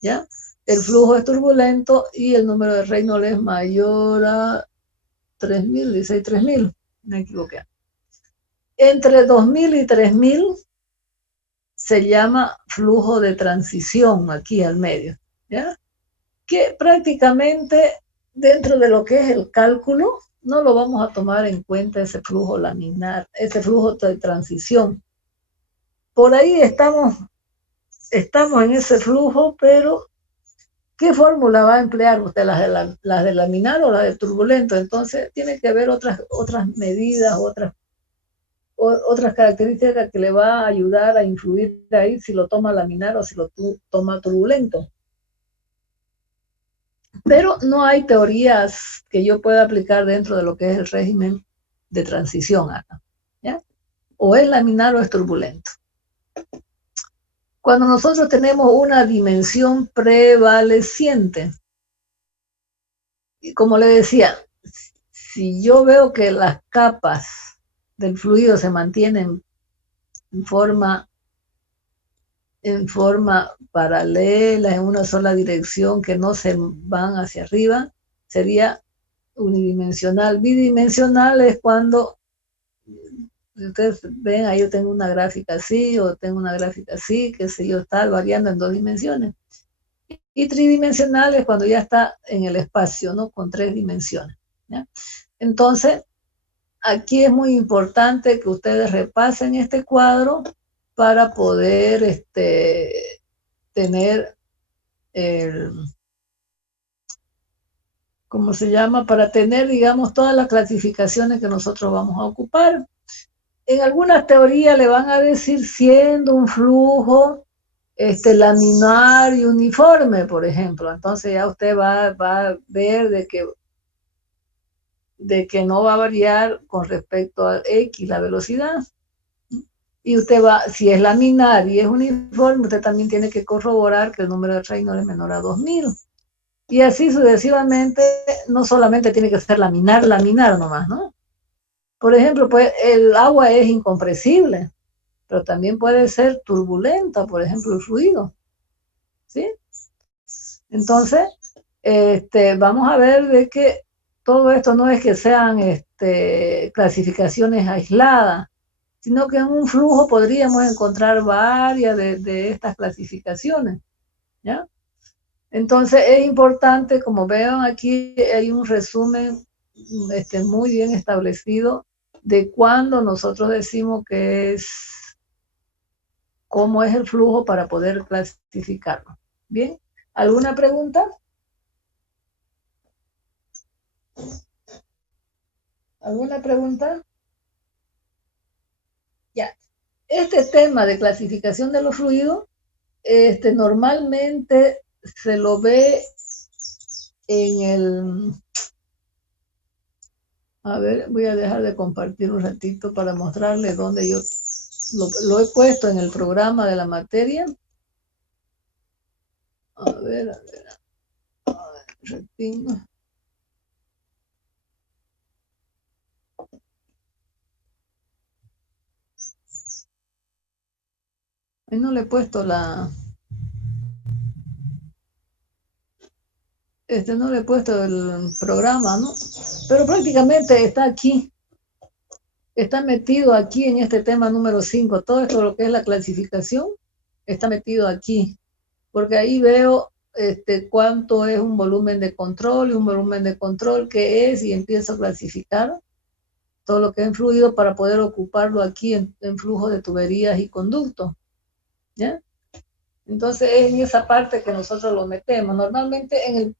¿ya? El flujo es turbulento y el número de Reynolds es mayor a 3000, dice ahí 3000, me equivoqué. Entre 2000 y 3000 se llama flujo de transición aquí al medio, ¿ya? Que prácticamente dentro de lo que es el cálculo no lo vamos a tomar en cuenta ese flujo laminar, ese flujo de transición. Por ahí estamos en ese flujo, pero ¿qué fórmula va a emplear usted? ¿Las de laminar o las de turbulento? Entonces tiene que haber otras medidas, otras características que le va a ayudar a influir ahí si lo toma laminar o si lo toma turbulento. Pero no hay teorías que yo pueda aplicar dentro de lo que es el régimen de transición acá, ¿ya? O es laminar o es turbulento. Cuando nosotros tenemos una dimensión prevaleciente, y como le decía, si yo veo que las capas del fluido se mantienen en forma paralela, en una sola dirección, que no se van hacia arriba, sería unidimensional. Bidimensional es cuando Si ustedes ven, ahí yo tengo una gráfica así, o tengo una gráfica así, qué sé yo, está variando en 2 dimensiones. Y tridimensional es cuando ya está en el espacio, ¿no? Con 3 dimensiones, ¿ya? Entonces, aquí es muy importante que ustedes repasen este cuadro para poder tener ¿cómo se llama? Para tener, digamos, todas las clasificaciones que nosotros vamos a ocupar. En algunas teorías le van a decir siendo un flujo laminar y uniforme, por ejemplo. Entonces ya usted va a ver de que no va a variar con respecto a X, la velocidad. Y usted va, si es laminar y es uniforme, usted también tiene que corroborar que el número de Reynolds es menor a 2000. Y así sucesivamente, no solamente tiene que ser laminar nomás, ¿no? Por ejemplo, pues el agua es incompresible, pero también puede ser turbulenta, por ejemplo, el fluido, ¿sí? Entonces, vamos a ver de que todo esto no es que sean clasificaciones aisladas, sino que en un flujo podríamos encontrar varias de estas clasificaciones, ¿ya? Entonces es importante, como vean aquí, hay un resumen muy bien establecido de cuando nosotros decimos que es, cómo es el flujo para poder clasificarlo. ¿Bien? ¿Alguna pregunta? ¿Alguna pregunta? Ya. Este tema de clasificación de los fluidos, normalmente se lo ve en el... A ver, voy a dejar de compartir un ratito para mostrarles dónde yo lo he puesto en el programa de la materia. A ver, repito. Ahí no le he puesto no le he puesto el programa, ¿no? Pero prácticamente está aquí. Está metido aquí en este tema número 5. Todo esto, lo que es la clasificación, está metido aquí. Porque ahí veo cuánto es un volumen de control y un volumen de control qué es, y empiezo a clasificar todo lo que es fluido para poder ocuparlo aquí en flujo de tuberías y conductos, ¿ya? Entonces es en esa parte que nosotros lo metemos. Normalmente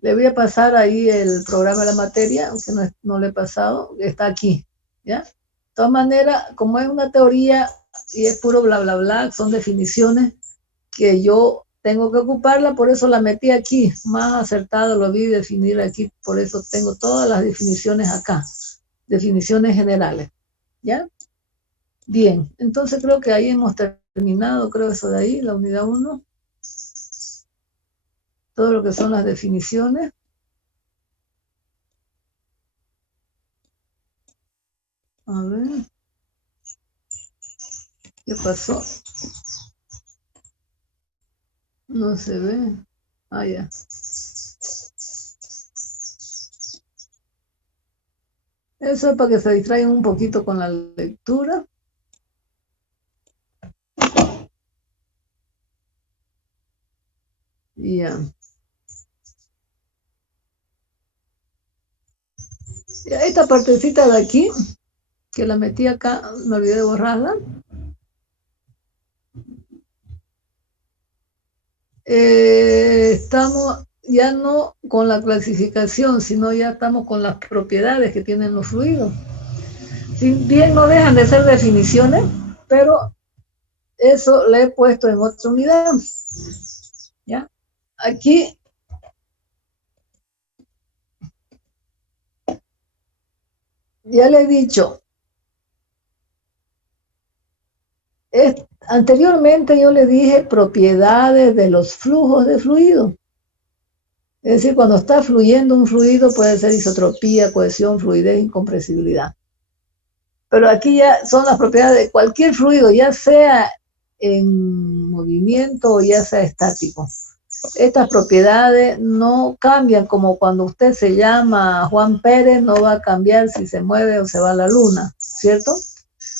le voy a pasar ahí el programa de la materia, aunque no le he pasado, está aquí, ¿ya? De todas maneras, como es una teoría y es puro bla, bla, bla, son definiciones que yo tengo que ocuparla, por eso la metí aquí, más acertado lo vi definir aquí, por eso tengo todas las definiciones acá, definiciones generales, ¿ya? Bien, entonces creo que ahí hemos terminado, creo eso de ahí, la unidad 1. Todo lo que son las definiciones. A ver. ¿Qué pasó? No se ve. Ah, ya. Eso es para que se distraigan un poquito con la lectura. Y ya. Esta partecita de aquí, que la metí acá, me olvidé de borrarla. Estamos ya no con la clasificación, sino ya estamos con las propiedades que tienen los fluidos. Si bien no dejan de ser definiciones, pero eso le he puesto en otra unidad. ¿Ya? Aquí ya le he dicho, anteriormente yo le dije propiedades de los flujos de fluido. Es decir, cuando está fluyendo un fluido puede ser isotropía, cohesión, fluidez, incompresibilidad. Pero aquí ya son las propiedades de cualquier fluido, ya sea en movimiento o ya sea estático. Estas propiedades no cambian, como cuando usted se llama Juan Pérez, no va a cambiar si se mueve o se va a la luna, ¿cierto?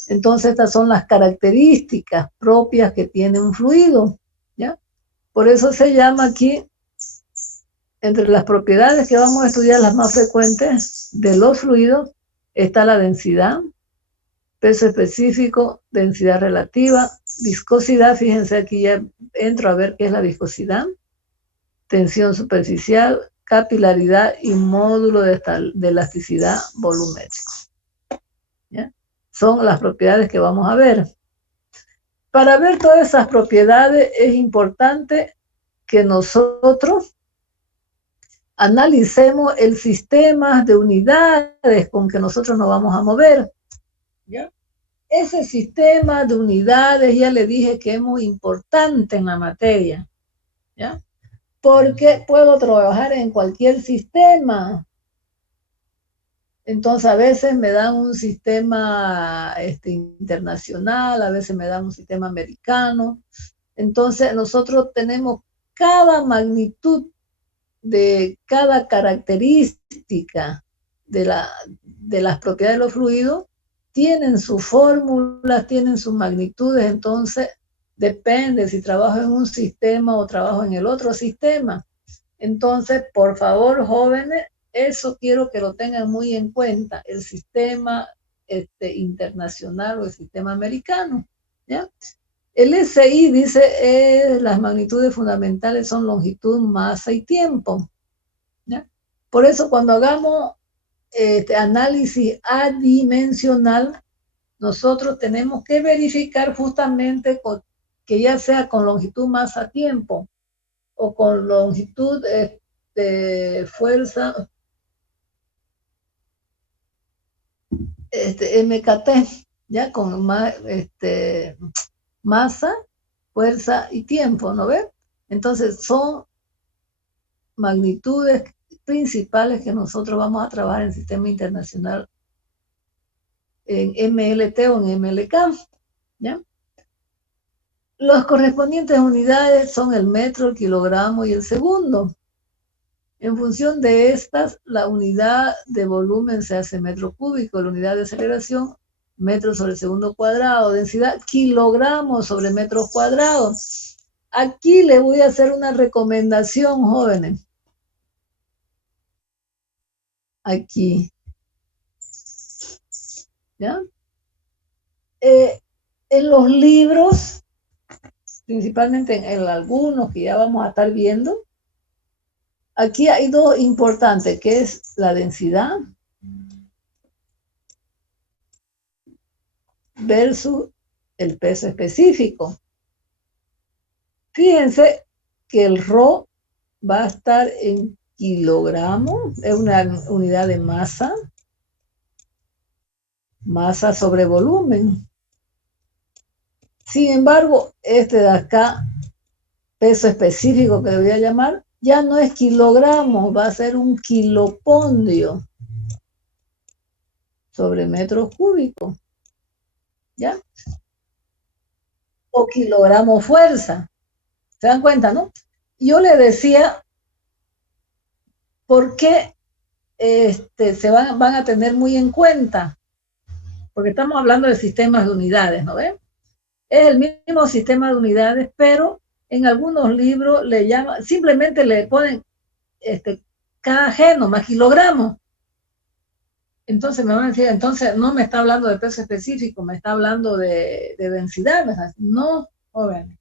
Entonces estas son las características propias que tiene un fluido, ¿ya? Por eso se llama aquí, entre las propiedades que vamos a estudiar, las más frecuentes de los fluidos, está la densidad, peso específico, densidad relativa, viscosidad. Fíjense, aquí ya entro a ver qué es la viscosidad, tensión superficial, capilaridad y módulo de elasticidad volumétrico, ¿ya? Son las propiedades que vamos a ver. Para ver todas esas propiedades es importante que nosotros analicemos el sistema de unidades con que nosotros nos vamos a mover, ¿ya? Ese sistema de unidades ya le dije que es muy importante en la materia, ¿ya? Porque puedo trabajar en cualquier sistema. Entonces a veces me dan un sistema internacional, a veces me dan un sistema americano. Entonces nosotros tenemos cada magnitud de cada característica de las propiedades de los fluidos, tienen sus fórmulas, tienen sus magnitudes. Entonces depende si trabajo en un sistema o trabajo en el otro sistema. Entonces, por favor, jóvenes, eso quiero que lo tengan muy en cuenta, el sistema internacional o el sistema americano, ¿ya? El SI dice, las magnitudes fundamentales son longitud, masa y tiempo, ¿ya? Por eso cuando hagamos análisis adimensional, nosotros tenemos que verificar justamente que ya sea con longitud, masa, tiempo, o con longitud, fuerza, MKT, ya con masa, fuerza y tiempo, ¿no ves? Entonces son magnitudes principales que nosotros vamos a trabajar en el sistema internacional en MLT o en MLK, ¿ya? Las correspondientes unidades son el metro, el kilogramo y el segundo. En función de estas, la unidad de volumen se hace metro cúbico, la unidad de aceleración, metro sobre segundo cuadrado, densidad, kilogramos sobre metros cuadrados. Aquí le voy a hacer una recomendación, jóvenes. Aquí. ¿Ya? En los libros, principalmente en algunos que ya vamos a estar viendo, aquí hay dos importantes, que es la densidad versus el peso específico. Fíjense que el ρ va a estar en kilogramos, es una unidad de masa, masa sobre volumen. Sin embargo, este de acá, peso específico que le voy a llamar, ya no es kilogramos, va a ser un kilopondio sobre metros cúbicos, ¿ya? O kilogramo fuerza. ¿Se dan cuenta, no? Yo le decía, ¿por qué se van a tener muy en cuenta? Porque estamos hablando de sistemas de unidades, ¿no ven? Es el mismo sistema de unidades, pero en algunos libros le llaman, simplemente le ponen kg nomás, kilogramos. Entonces me van a decir, entonces no me está hablando de peso específico, me está hablando de densidad. No, jóvenes.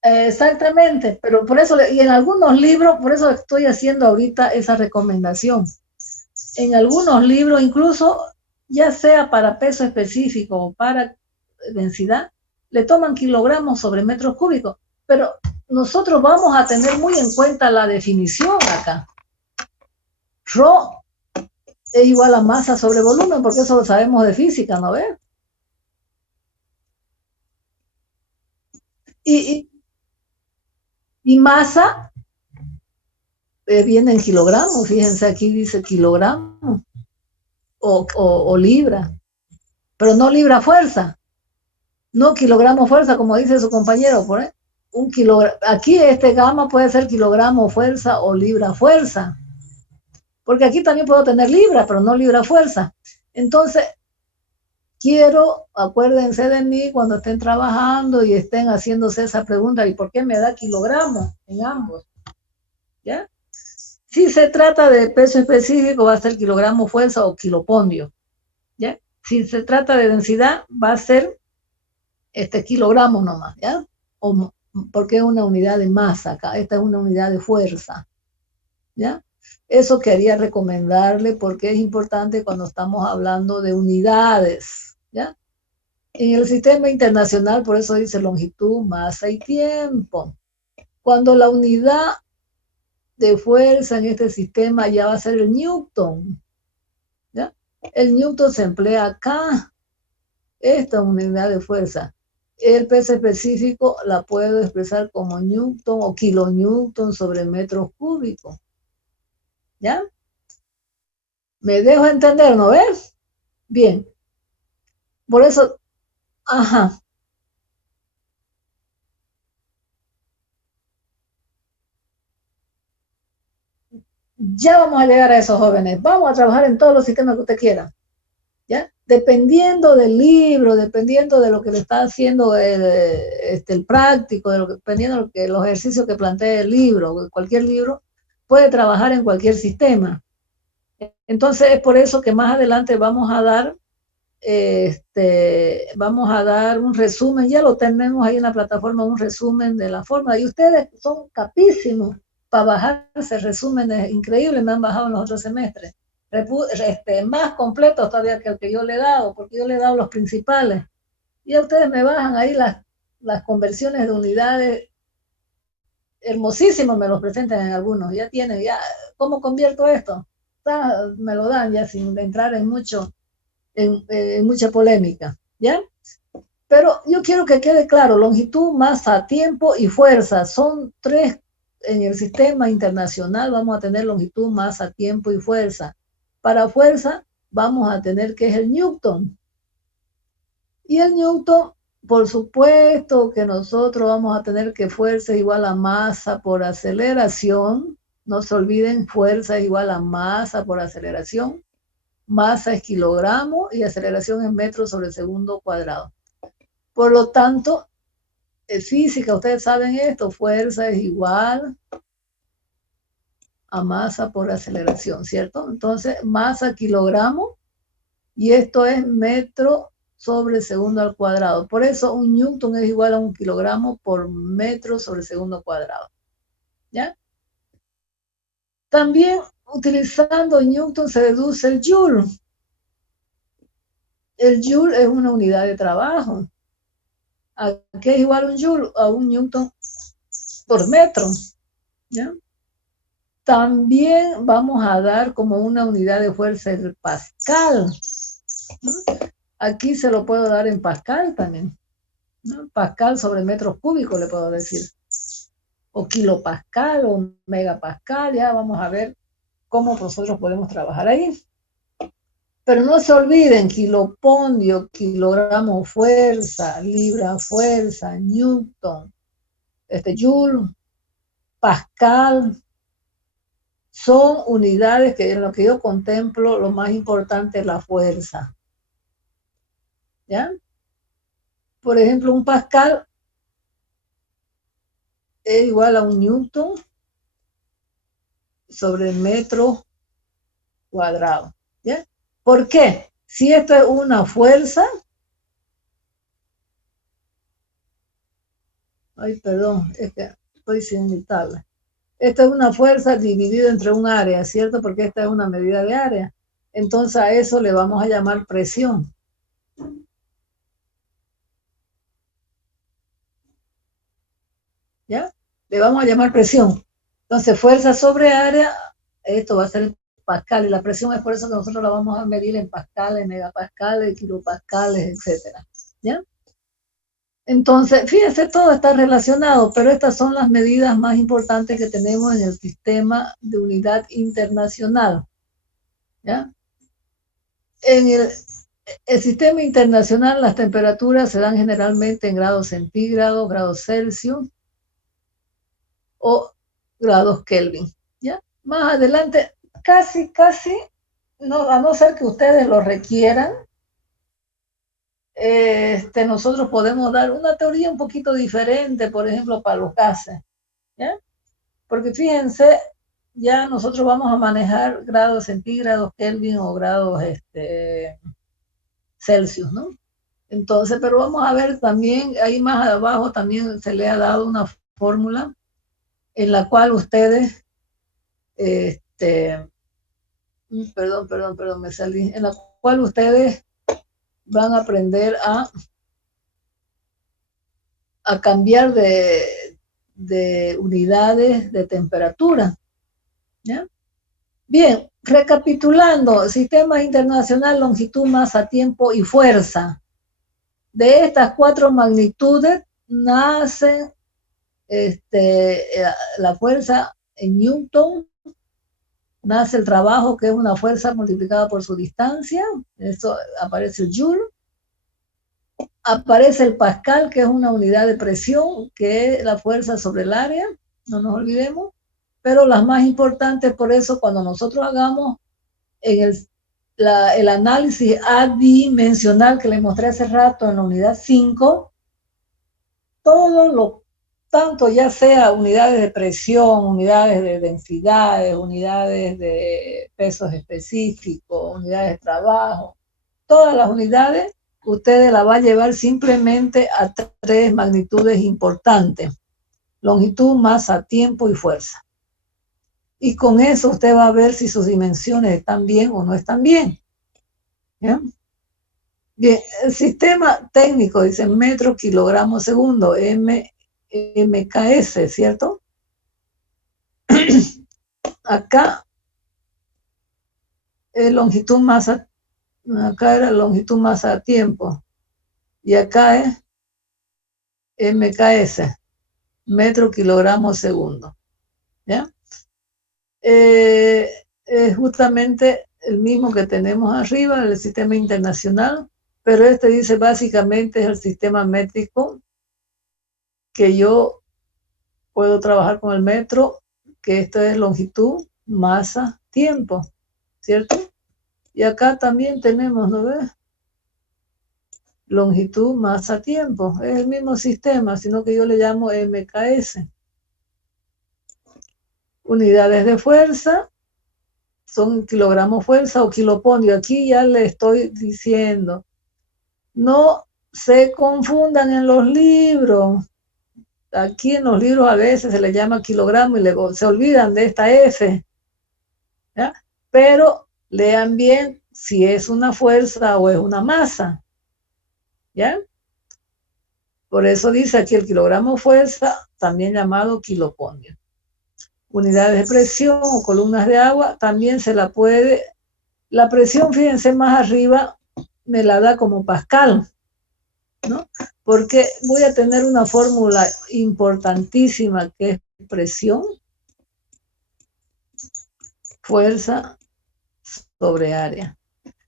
Exactamente, pero por eso, y en algunos libros, por eso estoy haciendo ahorita esa recomendación. En algunos libros, incluso, ya sea para peso específico o para densidad, le toman kilogramos sobre metros cúbicos, pero nosotros vamos a tener muy en cuenta la definición acá. ρ es igual a masa sobre volumen, porque eso lo sabemos de física, ¿no ves? Y masa viene en kilogramos, fíjense, aquí dice kilogramos. o libra, pero no libra fuerza, no kilogramo fuerza, como dice su compañero, por ahí. Un kilogramo, aquí este gamma puede ser kilogramo fuerza o libra fuerza, porque aquí también puedo tener libra, pero no libra fuerza. Entonces, acuérdense de mí cuando estén trabajando y estén haciéndose esa pregunta, ¿y por qué me da kilogramos en ambos? ¿Ya? Si se trata de peso específico, va a ser kilogramo fuerza o kilopondio. ¿Ya? Si se trata de densidad, va a ser kilogramos nomás, ¿ya? Porque es una unidad de masa acá, esta es una unidad de fuerza, ¿ya? Eso quería recomendarle porque es importante cuando estamos hablando de unidades, ¿ya? En el sistema internacional, por eso dice longitud, masa y tiempo. Cuando la unidad de fuerza en este sistema ya va a ser el Newton, ¿ya? El Newton se emplea acá, esta unidad de fuerza. El peso específico la puedo expresar como Newton o kilonewton sobre metros cúbicos. ¿Ya? ¿Me dejo entender, no ves? Bien. Por eso, ajá. Ya vamos a llegar a esos jóvenes. Vamos a trabajar en todos los sistemas que usted quiera. ¿Ya? Dependiendo del libro, dependiendo de lo que le está haciendo el práctico, dependiendo de los ejercicios que plantea el libro, cualquier libro, puede trabajar en cualquier sistema. Entonces es por eso que más adelante vamos a dar un resumen, ya lo tenemos ahí en la plataforma, un resumen de la fórmula, y ustedes son capísimos para bajarse resúmenes increíbles, me han bajado en los otros semestres, más completos todavía que el que yo le he dado, porque yo le he dado los principales, y a ustedes me bajan ahí las conversiones de unidades, hermosísimos me los presentan en algunos, ya tienen, ya, ¿cómo convierto esto? Me lo dan ya sin entrar en mucha polémica, ¿ya? Pero yo quiero que quede claro, longitud, masa, tiempo y fuerza, son tres en el sistema internacional, vamos a tener longitud, masa, tiempo y fuerza. Para fuerza vamos a tener que es el Newton. Y el Newton, por supuesto que nosotros vamos a tener que fuerza es igual a masa por aceleración. No se olviden, fuerza es igual a masa por aceleración. Masa es kilogramo y aceleración es metros sobre segundo cuadrado. Por lo tanto, en física, ustedes saben esto, fuerza es igual a masa por aceleración, ¿cierto? Entonces, masa kilogramo y esto es metro sobre segundo al cuadrado. Por eso un Newton es igual a un kilogramo por metro sobre segundo cuadrado. ¿Ya? También utilizando Newton se deduce el Joule. El Joule es una unidad de trabajo. ¿A qué es igual un Joule? A un Newton por metro. ¿Ya? También vamos a dar como una unidad de fuerza el Pascal. ¿No? Aquí se lo puedo dar en Pascal también. ¿No? Pascal sobre metros cúbicos le puedo decir. O kilopascal o megapascal, ya vamos a ver cómo nosotros podemos trabajar ahí. Pero no se olviden, kilopondio, kilogramo fuerza, libra fuerza, Newton, Joule, Pascal, son unidades que en lo que yo contemplo lo más importante es la fuerza. ¿Ya? Por ejemplo, un Pascal es igual a un Newton sobre metro cuadrado. ¿Ya? ¿Por qué? Si esto es una fuerza, ay, perdón, es que estoy sin mi tabla. Esta es una fuerza dividida entre un área, ¿cierto? Porque esta es una medida de área. Entonces a eso le vamos a llamar presión. ¿Ya? Le vamos a llamar presión. Entonces fuerza sobre área, esto va a ser pascal, y la presión es por eso que nosotros la vamos a medir en pascales, megapascales, kilopascales, etcétera. ¿Ya? Entonces, fíjense, todo está relacionado, pero estas son las medidas más importantes que tenemos en el sistema de unidad internacional. ¿Ya? En el sistema internacional las temperaturas se dan generalmente en grados centígrados, grados Celsius o grados Kelvin. ¿Ya? Más adelante, casi, no, a no ser que ustedes lo requieran, nosotros podemos dar una teoría un poquito diferente, por ejemplo, para los gases. ¿Ya? Porque fíjense, ya nosotros vamos a manejar grados centígrados, Kelvin o grados Celsius, ¿no? Entonces, pero vamos a ver también, ahí más abajo también se le ha dado una fórmula en la cual ustedes, perdón, me salí, en la cual ustedes van a aprender a cambiar de unidades de temperatura. ¿Ya? Bien, recapitulando, sistema internacional, longitud, masa, tiempo y fuerza. De estas 4 magnitudes nace la fuerza en Newton, nace el trabajo, que es una fuerza multiplicada por su distancia, eso aparece el Joule, aparece el Pascal, que es una unidad de presión, que es la fuerza sobre el área, no nos olvidemos, pero las más importantes, por eso cuando nosotros hagamos en el análisis adimensional que les mostré hace rato en la unidad 5, todo lo tanto ya sea unidades de presión, unidades de densidades, unidades de pesos específicos, unidades de trabajo, todas las unidades ustedes las va a llevar simplemente a 3 magnitudes importantes: longitud, masa, tiempo y fuerza. Y con eso usted va a ver si sus dimensiones están bien o no están bien. ¿Ya? Bien, el sistema técnico dice metro, kilogramo, segundo, MKS, ¿cierto? Acá longitud, masa, acá era longitud, masa, tiempo. Y acá es MKS, metro, kilogramo, segundo. ¿Ya? Es justamente el mismo que tenemos arriba, el sistema internacional, pero este dice básicamente es el sistema métrico, que yo puedo trabajar con el metro, que esto es longitud, masa, tiempo, ¿cierto? Y acá también tenemos, ¿no ves? Longitud, masa, tiempo. Es el mismo sistema, sino que yo le llamo MKS. Unidades de fuerza son kilogramos fuerza o kilopondio. Aquí ya le estoy diciendo, no se confundan en los libros. Aquí en los libros a veces se le llama kilogramo y luego se olvidan de esta F. ¿Ya? Pero lean bien si es una fuerza o es una masa. ¿Ya? Por eso dice aquí el kilogramo fuerza, también llamado kilopondio. Unidades de presión o columnas de agua, también se la puede, la presión, fíjense más arriba, me la da como Pascal, ¿no? Porque voy a tener una fórmula importantísima que es presión, fuerza sobre área.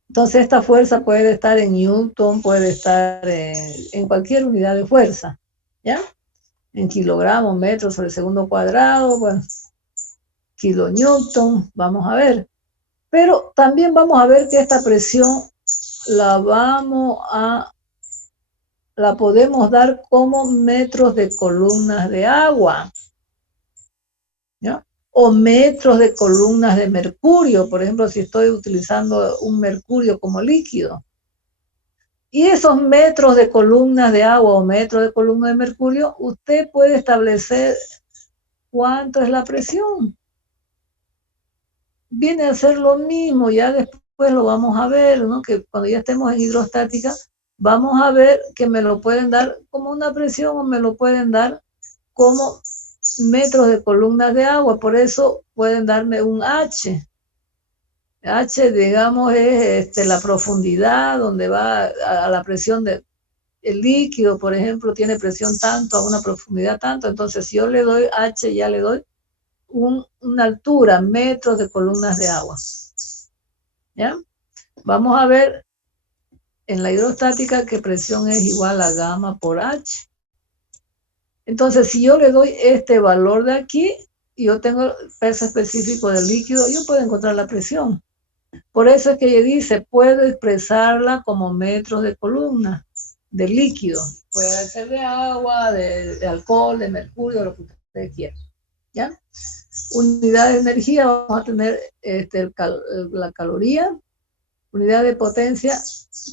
Entonces esta fuerza puede estar en Newton, puede estar en cualquier unidad de fuerza, ¿ya? En kilogramos, metros sobre segundo cuadrado, bueno, kilonewton, vamos a ver. Pero también vamos a ver que esta presión la podemos dar como metros de columnas de agua, ¿ya? O metros de columnas de mercurio, por ejemplo, si estoy utilizando un mercurio como líquido. Y esos metros de columnas de agua o metros de columna de mercurio, usted puede establecer cuánto es la presión. Viene a ser lo mismo, ya después lo vamos a ver, ¿no? Que cuando ya estemos en hidrostática, vamos a ver que me lo pueden dar como una presión o me lo pueden dar como metros de columnas de agua, por eso pueden darme un H. H, digamos, es la profundidad donde va a la presión del líquido, por ejemplo, tiene presión tanto, a una profundidad tanto, entonces si yo le doy H, ya le doy una altura, metros de columnas de agua. ¿Ya? Vamos a ver en la hidrostática que presión es igual a gamma por H. Entonces, si yo le doy este valor de aquí, y yo tengo el peso específico del líquido, yo puedo encontrar la presión. Por eso es que ella dice, puedo expresarla como metros de columna de líquido. Puede ser de agua, de alcohol, de mercurio, lo que ustedes quieran. ¿Ya? Unidad de energía, vamos a tener la caloría. Unidad de potencia,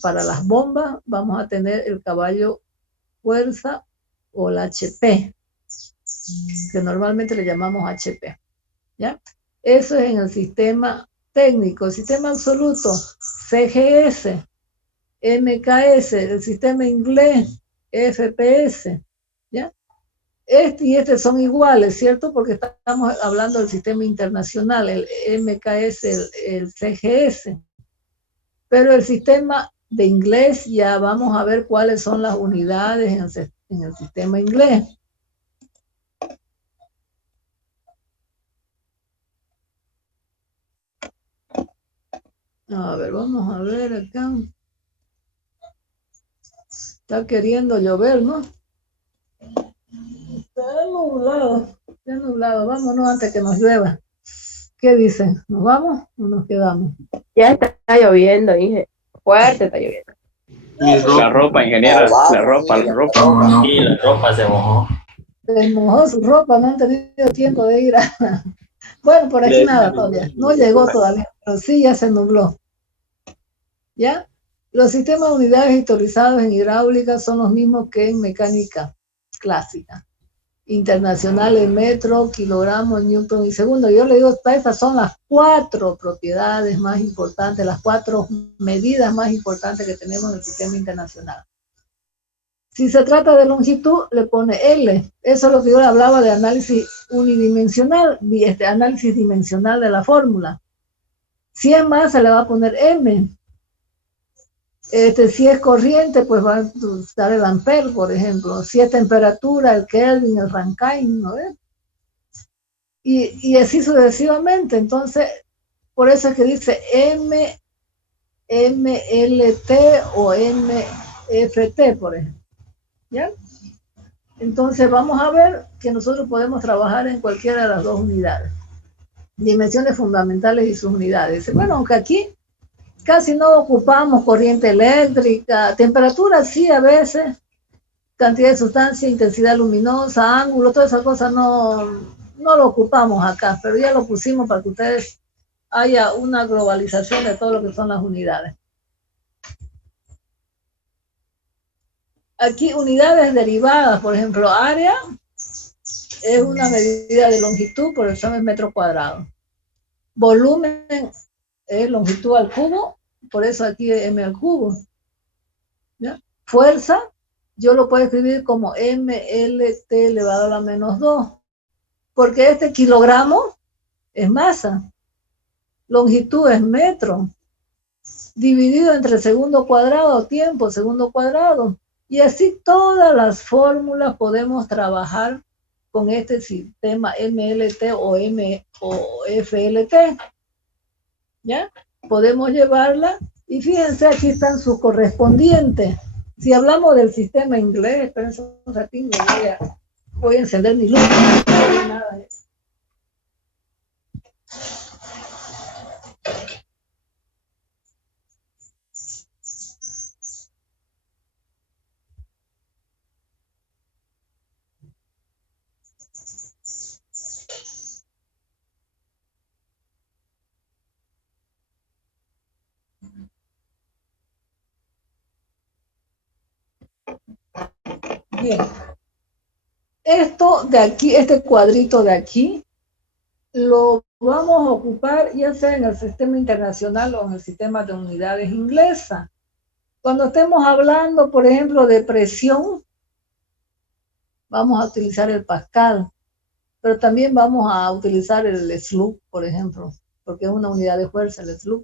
para las bombas, vamos a tener el caballo fuerza o el HP, que normalmente le llamamos HP. ¿Ya? Eso es en el sistema técnico. El sistema absoluto, CGS, MKS, el sistema inglés, FPS. ¿Ya? Este y este son iguales, ¿cierto? Porque estamos hablando del sistema internacional, el MKS, el CGS. Pero el sistema de inglés, ya vamos a ver cuáles son las unidades en el sistema inglés. A ver, vamos a ver acá. Está queriendo llover, ¿no? Está nublado. Vámonos antes que nos llueva. ¿Qué dicen? ¿Nos vamos o nos quedamos? Ya está lloviendo, dije. Fuerte está lloviendo. La ropa, ingeniera, la ropa. Sí, la ropa se mojó. Se mojó su ropa, no han tenido tiempo de ir a... Bueno, por aquí nada todavía. No llegó todavía, pero sí ya se nubló. ¿Ya? Los sistemas de unidades historizados en hidráulica son los mismos que en mecánica clásica. Internacional en metro, kilogramo, newton y segundo. Yo le digo, estas son las 4 propiedades más importantes, las 4 medidas más importantes que tenemos en el sistema internacional. Si se trata de longitud, le pone L. Eso es lo que yo le hablaba de análisis unidimensional, análisis dimensional de la fórmula. Si es masa, le va a poner M. Si es corriente, pues va a usar el ampere, por ejemplo. Si es temperatura, el Kelvin, el Rankine, ¿no ves? Y así sucesivamente. Entonces, por eso es que dice MLT o MFT, por ejemplo. ¿Ya? Entonces, vamos a ver que nosotros podemos trabajar en cualquiera de las dos unidades. Dimensiones fundamentales y sus unidades. Bueno, aunque aquí casi no ocupamos corriente eléctrica, temperatura sí a veces, cantidad de sustancia, intensidad luminosa, ángulo, todas esas cosas no lo ocupamos acá, pero ya lo pusimos para que ustedes haya una globalización de todo lo que son las unidades. Aquí unidades derivadas, por ejemplo, área es una medida de longitud, por eso es metro cuadrado. Volumen es longitud al cubo, por eso aquí es m al cubo. ¿Ya? Fuerza, yo lo puedo escribir como MLT elevado a la menos 2, porque este kilogramo es masa, longitud es metro, dividido entre segundo cuadrado, tiempo, segundo cuadrado, y así todas las fórmulas podemos trabajar con este sistema MLT o FLT. ¿Ya? Podemos llevarla, y fíjense, aquí están sus correspondientes. Si hablamos del sistema inglés, espérense un ratito, voy a encender mi luz. Bien, esto de aquí, este cuadrito de aquí, lo vamos a ocupar ya sea en el sistema internacional o en el sistema de unidades inglesa. Cuando estemos hablando, por ejemplo, de presión, vamos a utilizar el Pascal, pero también vamos a utilizar el Slug, por ejemplo, porque es una unidad de fuerza, el Slug.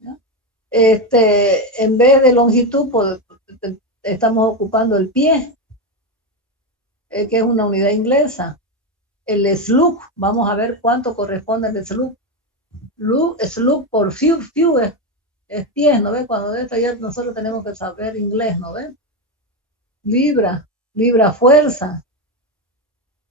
¿Ya? En vez de longitud, pues, estamos ocupando el pie, que es una unidad inglesa. El slug, vamos a ver cuánto corresponde al slug. Slug por few es pies, ¿no ve? Cuando de esto ya nosotros tenemos que saber inglés, ¿no ve? Libra fuerza,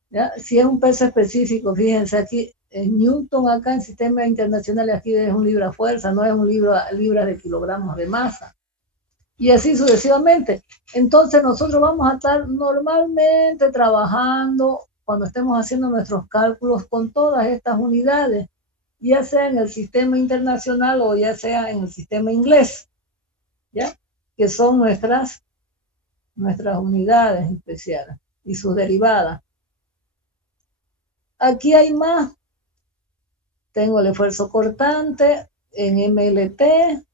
¿ya? Si es un peso específico, fíjense aquí, en Newton, acá en sistema internacional, aquí es un libra fuerza, no es un libra de kilogramos de masa. Y así sucesivamente. Entonces nosotros vamos a estar normalmente trabajando cuando estemos haciendo nuestros cálculos con todas estas unidades, ya sea en el sistema internacional o ya sea en el sistema inglés, ¿ya? Que son nuestras unidades especiales y sus derivadas. Aquí hay más. Tengo el esfuerzo cortante en MLT,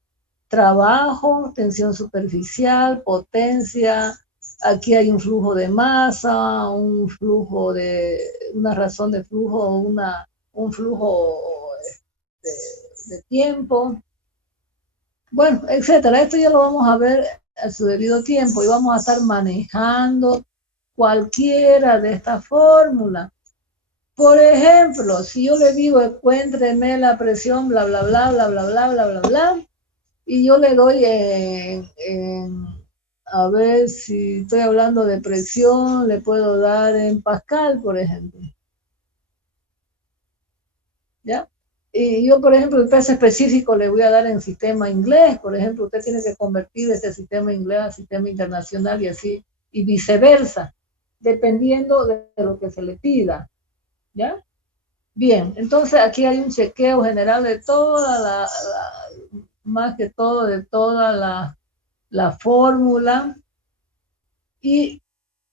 trabajo, tensión superficial, potencia. Aquí hay un flujo de masa, una razón de flujo, un flujo de tiempo. Bueno, etcétera. Esto ya lo vamos a ver a su debido tiempo y vamos a estar manejando cualquiera de estas fórmulas. Por ejemplo, si yo le digo encuéntreme la presión, bla, bla, bla, bla, bla, bla, bla, bla, bla, y yo le doy a ver si estoy hablando de presión, le puedo dar en Pascal, por ejemplo. ¿Ya? Y yo, por ejemplo, el peso específico le voy a dar en sistema inglés. Por ejemplo, usted tiene que convertir este sistema inglés al sistema internacional y así, y viceversa, dependiendo de lo que se le pida. ¿Ya? Bien, entonces aquí hay un chequeo general de toda más que todo de toda la fórmula y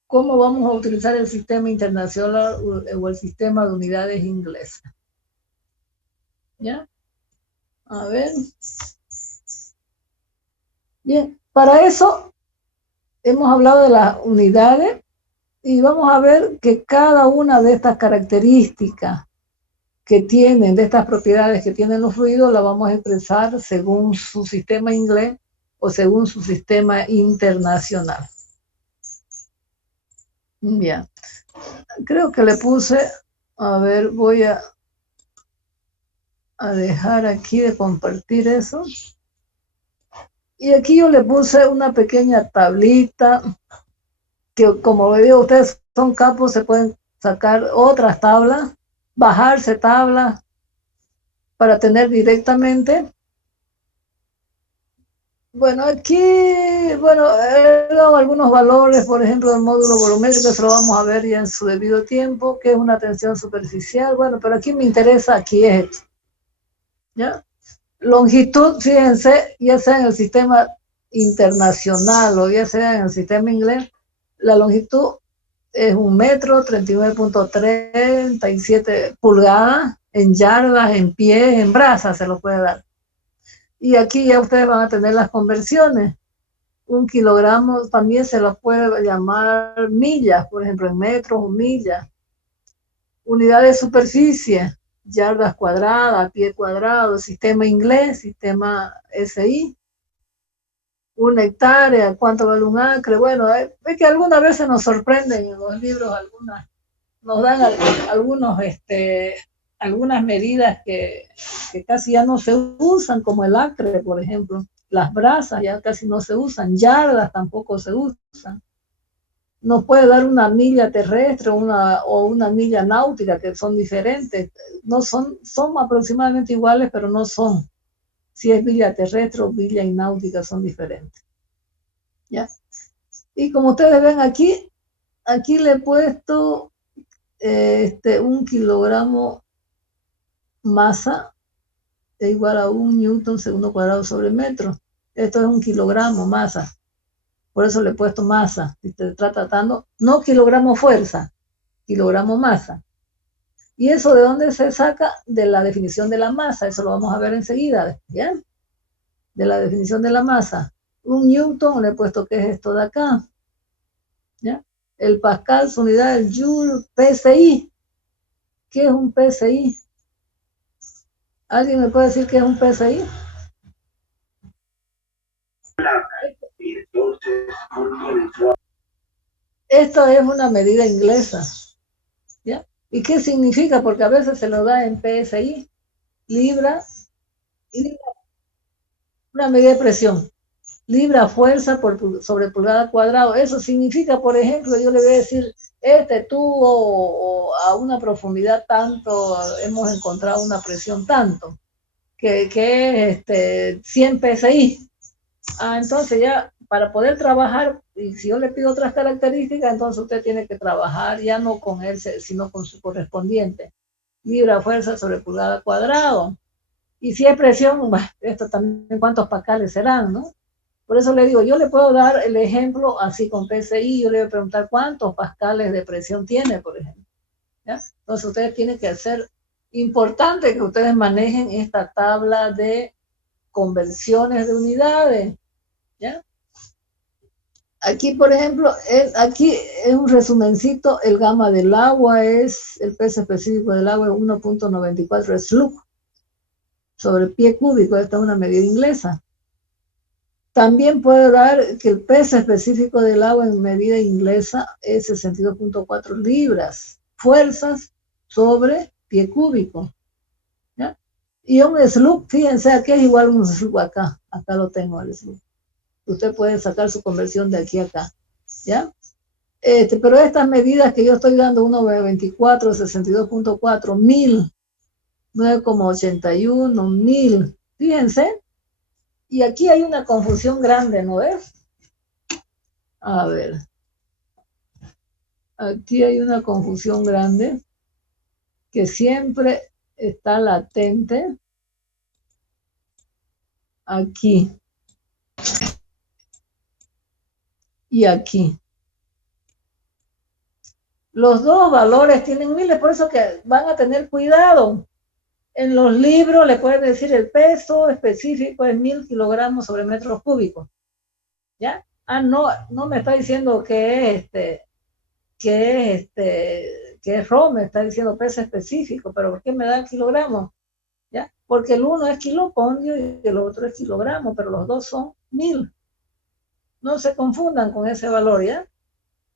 cómo vamos a utilizar el sistema internacional o el sistema de unidades inglesas. ¿Ya? A ver. Bien, para eso hemos hablado de las unidades y vamos a ver que cada una de estas características que tienen, de estas propiedades que tienen los fluidos, la vamos a expresar según su sistema inglés o según su sistema internacional. Bien, creo que le puse, a ver, voy a dejar aquí de compartir eso. Y aquí yo le puse una pequeña tablita que, como le digo, ustedes son capos, se pueden sacar otras tablas, bajarse tablas para tener directamente. Bueno, aquí, bueno, he dado algunos valores, por ejemplo, del módulo volumétrico, eso lo vamos a ver ya en su debido tiempo, que es una tensión superficial. Bueno, pero aquí me interesa, aquí es esto. ¿Ya? Longitud, fíjense, ya sea en el sistema internacional o ya sea en el sistema inglés, la longitud es 1 metro, 39.37 pulgadas, en yardas, en pies, en brazas se lo puede dar. Y aquí ya ustedes van a tener las conversiones. 1 kilogramo también se lo puede llamar millas, por ejemplo, en metros o millas. Unidad de superficie, yardas cuadradas, pie cuadrado, sistema inglés, sistema SI. 1 hectárea, ¿cuánto vale un acre? Bueno, es que algunas veces nos sorprenden en los libros, nos dan algunas medidas que casi ya no se usan, como el acre, por ejemplo. Las brazas ya casi no se usan, yardas tampoco se usan. Nos puede dar una milla terrestre o una milla náutica, que son diferentes. No son aproximadamente iguales, pero no son. Si es milla terrestre o milla náutica, son diferentes. ¿Ya? Y como ustedes ven aquí le he puesto 1 kilogramo masa es igual a 1 newton segundo cuadrado sobre metro. Esto es 1 kilogramo masa. Por eso le he puesto masa. Si te está tratando, no kilogramo fuerza, kilogramo masa. ¿Y eso de dónde se saca? De la definición de la masa. Eso lo vamos a ver enseguida. ¿Bien? De la definición de la masa. 1 newton, le he puesto que es esto de acá. ¿Ya? El pascal, su unidad, el joule, PSI. ¿Qué es un PSI? ¿Alguien me puede decir qué es un PSI? Esto es una medida inglesa. ¿Ya? ¿Y qué significa? Porque a veces se lo da en PSI, libra una medida de presión. Libra fuerza sobre pulgada cuadrado. Eso significa, por ejemplo, yo le voy a decir, este tubo a una profundidad tanto, hemos encontrado una presión tanto, que es 100 PSI. Entonces ya, para poder trabajar, y si yo le pido otras características, entonces usted tiene que trabajar ya no con él, sino con su correspondiente. Libra fuerza sobre pulgada cuadrado. Y si es presión, esto también, ¿cuántos pascales serán, no? Por eso le digo, yo le puedo dar el ejemplo así con PSI, yo le voy a preguntar cuántos pascales de presión tiene, por ejemplo. ¿Ya? Entonces ustedes tienen que hacer, importante que ustedes manejen esta tabla de conversiones de unidades. ¿Ya? Aquí, por ejemplo, aquí es un resumencito, el gamma del agua es, el peso específico del agua es 1.94 slug sobre pie cúbico, esta es una medida inglesa. También puedo dar que el peso específico del agua en medida inglesa es 62.4 libras, fuerzas sobre pie cúbico. ¿Ya? Y un slug, fíjense, aquí es igual un slug acá lo tengo el slug. Usted puede sacar su conversión de aquí a acá, ¿ya? Pero estas medidas que yo estoy dando, 1.24, 62.4, 1000, 9.81, 1000, fíjense. Y aquí hay una confusión grande, ¿no ves? A ver. Aquí hay una confusión grande que siempre está latente. Aquí. Y aquí. Los dos valores tienen miles, por eso que van a tener cuidado. En los libros le pueden decir el peso específico es 1000 kilogramos sobre metros cúbicos. ¿Ya? No me está diciendo que es RO, me está diciendo peso específico, pero ¿por qué me dan kilogramos? ¿Ya? Porque el uno es kilopondio y el otro es kilogramo, pero los dos son 1000. No se confundan con ese valor, ¿ya?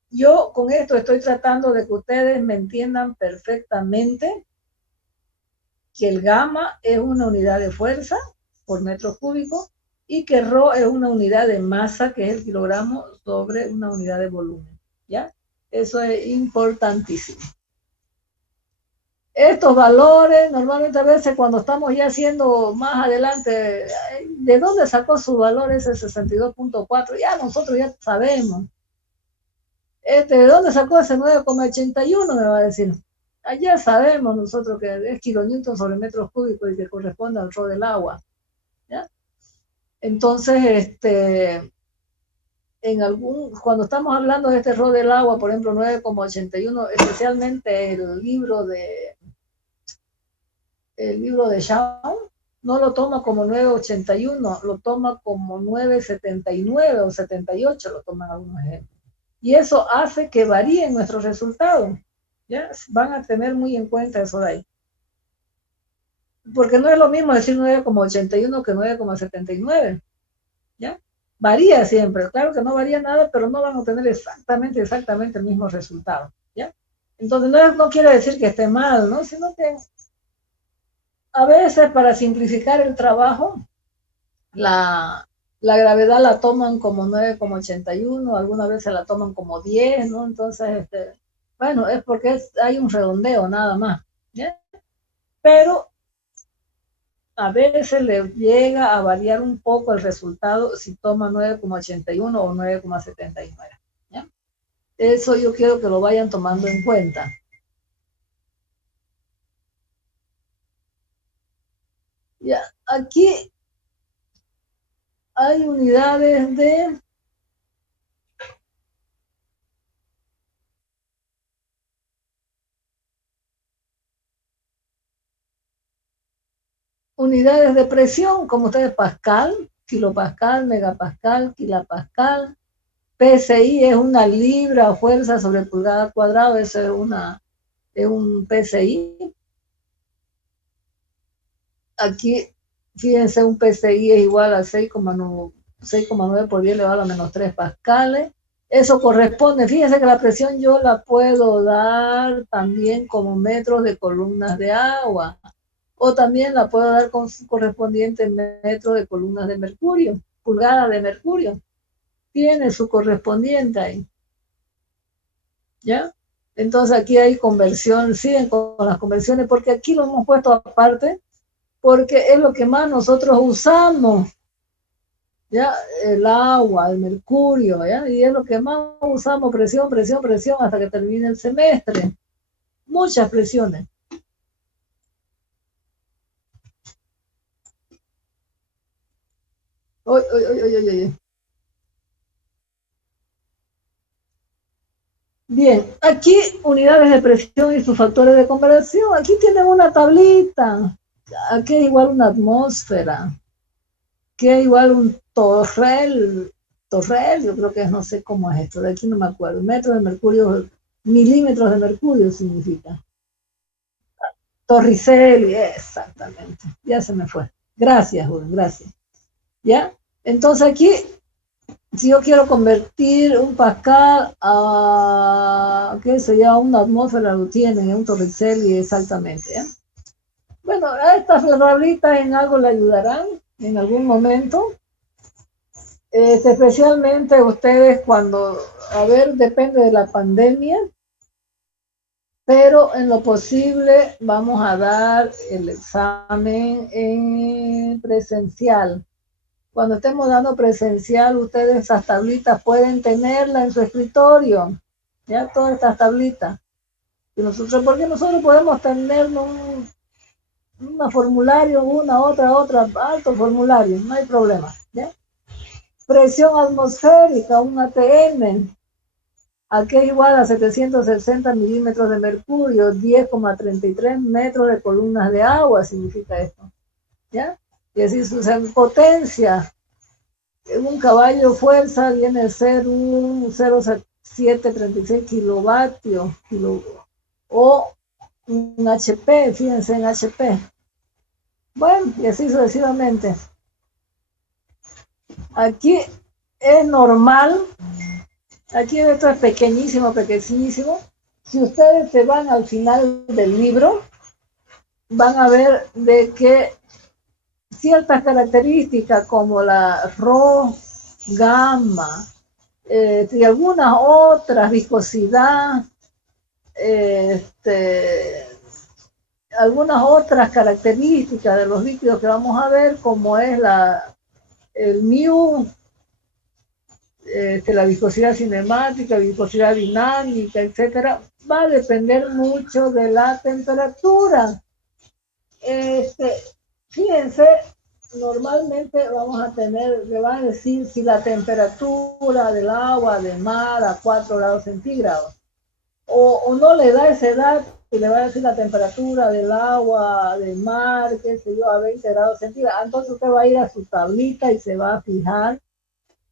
Yo con esto estoy tratando de que ustedes me entiendan perfectamente que el gamma es una unidad de fuerza por metro cúbico y que ρ es una unidad de masa, que es el kilogramo sobre una unidad de volumen, ¿ya? Eso es importantísimo. Estos valores, normalmente a veces cuando estamos ya haciendo más adelante, ¿de dónde sacó su valor ese 62.4? Ya nosotros ya sabemos. ¿De dónde sacó ese 9.81? Me va a decir. Ya sabemos nosotros que es kilonewton sobre metros cúbicos y que corresponde al ρ del agua. ¿Ya? Entonces, cuando estamos hablando de este ρ del agua, por ejemplo, 9.81, especialmente el libro de Shaw, no lo toma como 9.81, lo toma como 9.79 o 78, lo toman algunos ejemplos. Y eso hace que varíen nuestros resultados. ¿Ya? Van a tener muy en cuenta eso de ahí. Porque no es lo mismo decir 9.81 que 9.79. ¿Ya? Varía siempre. Claro que no varía nada, pero no van a obtener exactamente el mismo resultado. ¿Ya? Entonces no quiere decir que esté mal, ¿no? Sino que a veces para simplificar el trabajo, la gravedad la toman como 9.81, algunas veces la toman como 10, ¿no? Entonces, bueno, es porque hay un redondeo nada más, ¿ya? Pero a veces le llega a variar un poco el resultado si toma 9.81 o 9.79, ¿ya? Eso yo quiero que lo vayan tomando en cuenta. Ya, aquí hay unidades de presión, como ustedes, pascal, kilopascal, megapascal, kilopascal. PSI es una libra o fuerza sobre pulgada cuadrado, eso es un PSI. Aquí, fíjense, un PSI es igual a 6,9 por 10 elevado a la menos 3 pascales. Eso corresponde, fíjense que la presión yo la puedo dar también como metros de columnas de agua. O también la puedo dar con su correspondiente metro de columnas de mercurio, pulgada de mercurio. Tiene su correspondiente ahí. ¿Ya? Entonces aquí hay conversión, siguen con las conversiones, porque aquí lo hemos puesto aparte, porque es lo que más nosotros usamos. ¿Ya? El agua, el mercurio, ¿ya? Y es lo que más usamos, presión, presión, presión, hasta que termine el semestre. Muchas presiones. Oy, oy, oy, oy, oy, oy. Bien, aquí unidades de presión y sus factores de conversión. Aquí tienen una tablita. Aquí es igual una atmósfera. Aquí es igual un torrel, yo creo que es, no sé cómo es esto, de aquí no me acuerdo. Metros de mercurio, milímetros de mercurio significa. Torricelli, exactamente. Ya se me fue. Gracias, Juan, gracias. ¿Ya? Entonces aquí, si yo quiero convertir un pascal a, ¿qué se llama? Una atmósfera, lo tienen, un Torricelli, exactamente. ¿Ya? Bueno, a estas tablitas en algo le ayudarán en algún momento. Especialmente ustedes cuando, a ver, depende de la pandemia, pero en lo posible vamos a dar el examen en presencial. Cuando estemos dando presencial, ustedes esas tablitas pueden tenerla en su escritorio, ya todas estas tablitas. Y nosotros, porque nosotros podemos tener un formulario, una, otra, alto formulario, no hay problema, ¿ya? Presión atmosférica, un ATM, aquí es igual a 760 milímetros de mercurio, 10,33 metros de columnas de agua, significa esto, ¿ya? Y así su potencia, un caballo fuerza viene a ser un 0,736 kilovatios, o un HP, fíjense en HP. Bueno, y así sucesivamente. Aquí es normal, aquí esto es pequeñísimo, pequeñísimo. Si ustedes se van al final del libro, van a ver de que ciertas características como la Rho, gamma, y algunas otras, viscosidad, algunas otras características de los líquidos que vamos a ver, como es el mu, la viscosidad cinemática, viscosidad dinámica, etcétera, va a depender mucho de la temperatura. Fíjense, normalmente vamos a tener, le van a decir si la temperatura del agua del mar a 4 grados centígrados, o no le da ese dato y le va a decir la temperatura del agua del mar, qué sé yo, a 20 grados centígrados. Entonces usted va a ir a su tablita y se va a fijar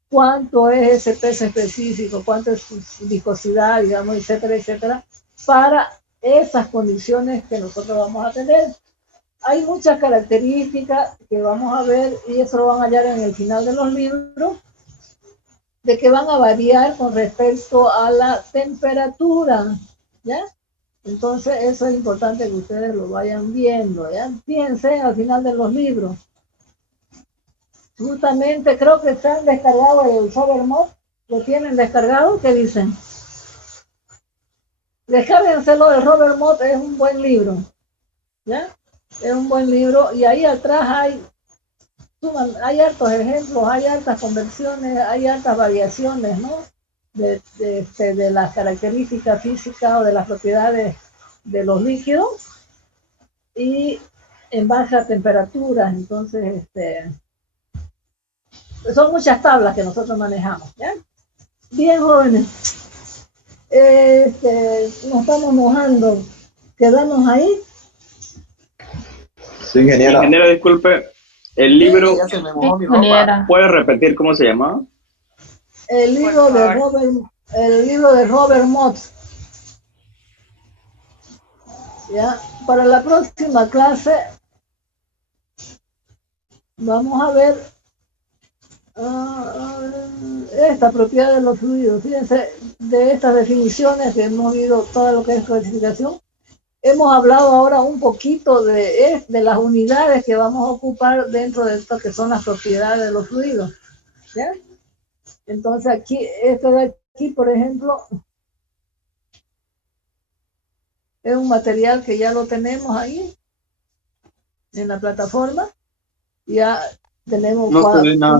cuánto es ese peso específico, cuánto es su viscosidad, digamos, etcétera, etcétera, para esas condiciones que nosotros vamos a tener. Hay muchas características que vamos a ver, y eso lo van a hallar en el final de los libros, de que van a variar con respecto a la temperatura, ¿ya? Entonces eso es importante que ustedes lo vayan viendo, ¿ya? Fíjense al final de los libros. Justamente creo que están descargados el Sobermod, lo tienen descargado, ¿qué dicen? Descárguenselo, el Robert Mott es un buen libro, ¿ya? Es un buen libro, y ahí atrás hay hartos ejemplos, hay hartas conversiones, hay hartas variaciones, ¿no? De las características físicas o de las propiedades de los líquidos, y en bajas temperaturas. Entonces, son muchas tablas que nosotros manejamos, ¿ya? Bien, jóvenes, nos estamos mojando, quedamos ahí. Sí, ingeniera. Ingeniera, disculpe, el libro, Ya se me mojó mi ropa. ¿puede repetir cómo se llamaba? El libro de Robert Mott. ¿Ya? Para la próxima clase vamos a ver esta propiedad de los fluidos. Fíjense, de estas definiciones que hemos visto, todo lo que es clasificación, hemos hablado ahora un poquito de las unidades que vamos a ocupar dentro de esto que son las propiedades de los fluidos, ¿ya? Entonces aquí, esto de aquí, por ejemplo, es un material que ya lo tenemos ahí en la plataforma. Ya tenemos... No se ve nada.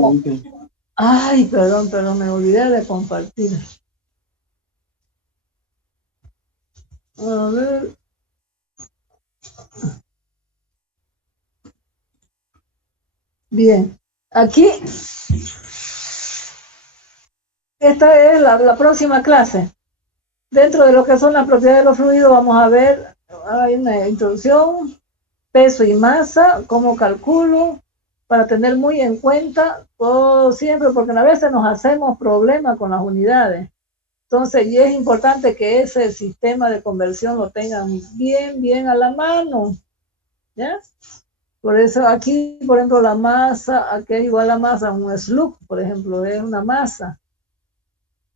Ay, perdón, me olvidé de compartir. A ver. Bien, aquí, esta es la próxima clase. Dentro de lo que son las propiedades de los fluidos vamos a ver, hay una introducción, peso y masa, cómo calculo, para tener muy en cuenta todo siempre, porque a veces nos hacemos problemas con las unidades. Entonces, y es importante que ese sistema de conversión lo tengan bien a la mano, ¿ya? Por eso aquí, por ejemplo, la masa, aquí es igual a masa, un slug, por ejemplo, es una masa.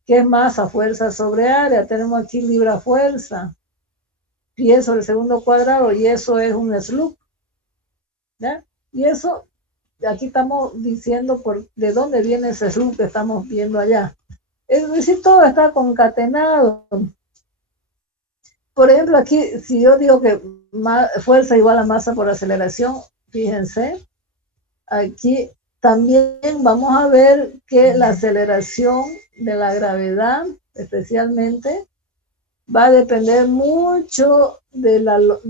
¿Qué es masa? Fuerza sobre área. Tenemos aquí libra-fuerza, pie sobre segundo cuadrado, y eso es un slug, ¿ya? Y eso, aquí estamos diciendo de dónde viene ese slug que estamos viendo allá. Es decir, todo está concatenado. Por ejemplo, aquí, si yo digo que fuerza igual a masa por aceleración, fíjense, aquí también vamos a ver que la aceleración de la gravedad, especialmente, va a depender mucho de los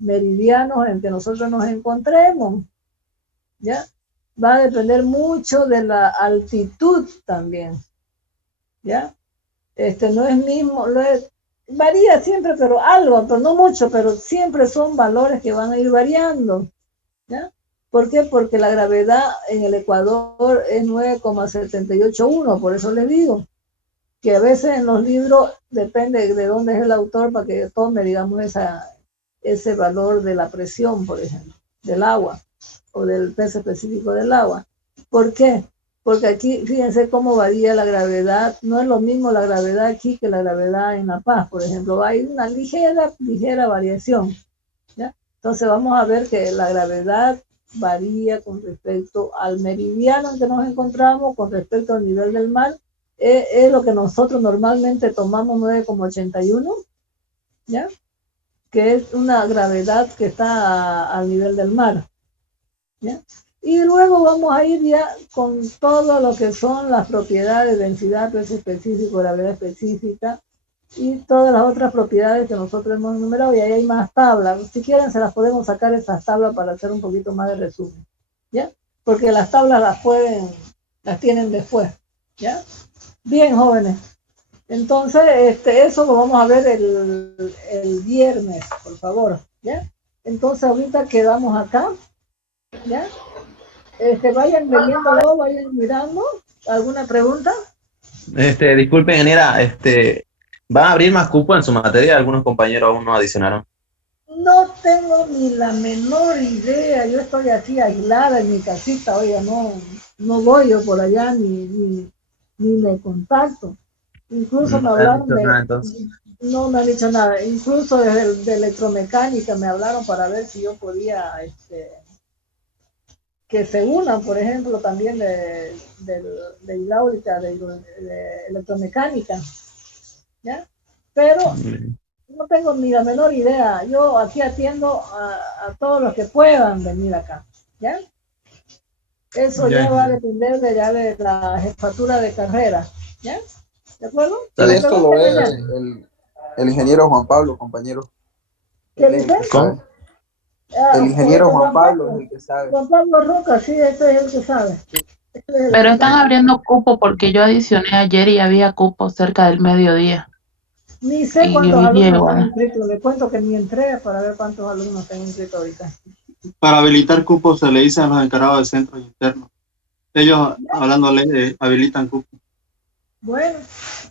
meridianos en que nosotros nos encontremos, ¿ya? Va a depender mucho de la altitud también, ¿ya? No es mismo, varía siempre, pero algo, pero no mucho, pero siempre son valores que van a ir variando, ¿ya? ¿Por qué? Porque la gravedad en el Ecuador es 9,781, por eso les digo que a veces en los libros depende de dónde es el autor para que tome, digamos, ese valor de la presión, por ejemplo, del agua o del peso específico del agua. ¿Por qué? Porque aquí, fíjense cómo varía la gravedad. No es lo mismo la gravedad aquí que la gravedad en La Paz, por ejemplo. Hay una ligera variación, ¿ya? Entonces vamos a ver que la gravedad varía con respecto al meridiano en que nos encontramos, con respecto al nivel del mar. Es lo que nosotros normalmente tomamos 9,81, ¿ya? Que es una gravedad que está al nivel del mar, ¿ya? Y luego vamos a ir ya con todo lo que son las propiedades, densidad, peso específico, gravedad específica y todas las otras propiedades que nosotros hemos enumerado, y ahí hay más tablas. Si quieren se las podemos sacar esas tablas para hacer un poquito más de resumen, ¿ya? Porque las tablas las tienen después, ¿ya? Bien, jóvenes. Entonces, eso lo vamos a ver el viernes, por favor, ¿ya? Entonces ahorita quedamos acá, ¿ya? Vayan leyéndolo, vayan mirando. ¿Alguna pregunta? Disculpe, ingeniera, ¿van a abrir más cupo en su materia? Algunos compañeros aún no adicionaron. No tengo ni la menor idea. Yo estoy aquí aislada en mi casita, oiga, no voy yo por allá ni me contacto. Incluso me hablaron no me han dicho nada. Incluso de electromecánica me hablaron para ver si yo podía que se unan, por ejemplo, también de hidráulica, de electromecánica, ¿ya? Pero no tengo ni la menor idea. Yo aquí atiendo a todos los que puedan venir acá, ¿ya? Eso ya va a depender de la jefatura de carrera, ¿ya? ¿De acuerdo? Esto lo ve el ingeniero Juan Pablo, compañero. ¿Qué dice? ¿Cómo? El ingeniero Juan Pablo es el que sabe. Juan Pablo Roca, sí, ese es el que sabe. Pero están abriendo cupo porque yo adicioné ayer y había cupo cerca del mediodía. Ni sé Y cuántos hoy alumnos llego, están ¿no? inscritos. Le cuento que ni entré para ver cuántos alumnos están inscritos ahorita. Para habilitar cupos se le dice a los encargados de centros internos. Ellos, hablando habilitan cupos. Bueno,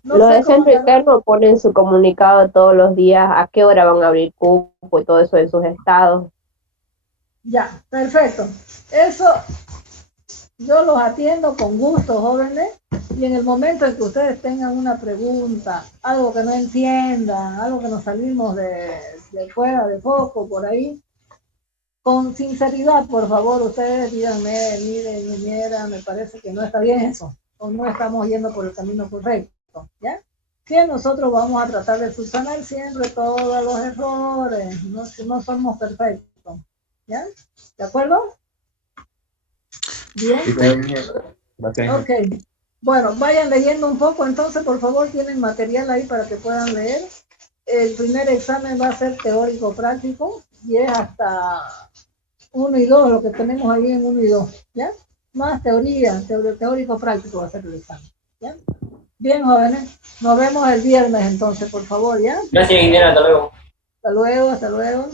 no Los sé de cómo centro interno ponen su comunicado todos los días a qué hora van a abrir cupo y todo eso en sus estados. Ya, perfecto. Eso yo los atiendo con gusto, jóvenes. Y en el momento en que ustedes tengan una pregunta, algo que no entiendan, algo que nos salimos de fuera de foco por ahí, con sinceridad, por favor, ustedes díganme, mire, ingeniera, me parece que no está bien eso, o no estamos yendo por el camino correcto, ¿ya? Que nosotros vamos a tratar de subsanar siempre todos los errores, no somos perfectos, ¿ya? ¿De acuerdo? Bien. Ok. Bueno, vayan leyendo un poco, entonces, por favor, tienen material ahí para que puedan leer. El primer examen va a ser teórico-práctico y es hasta 1 y 2, lo que tenemos ahí en 1 y 2, ¿ya? Más teoría, teórico-práctico va a ser el examen, ¿ya? Bien, jóvenes, nos vemos el viernes entonces, por favor, ¿ya? Gracias, ingeniera, hasta luego. Hasta luego, hasta luego.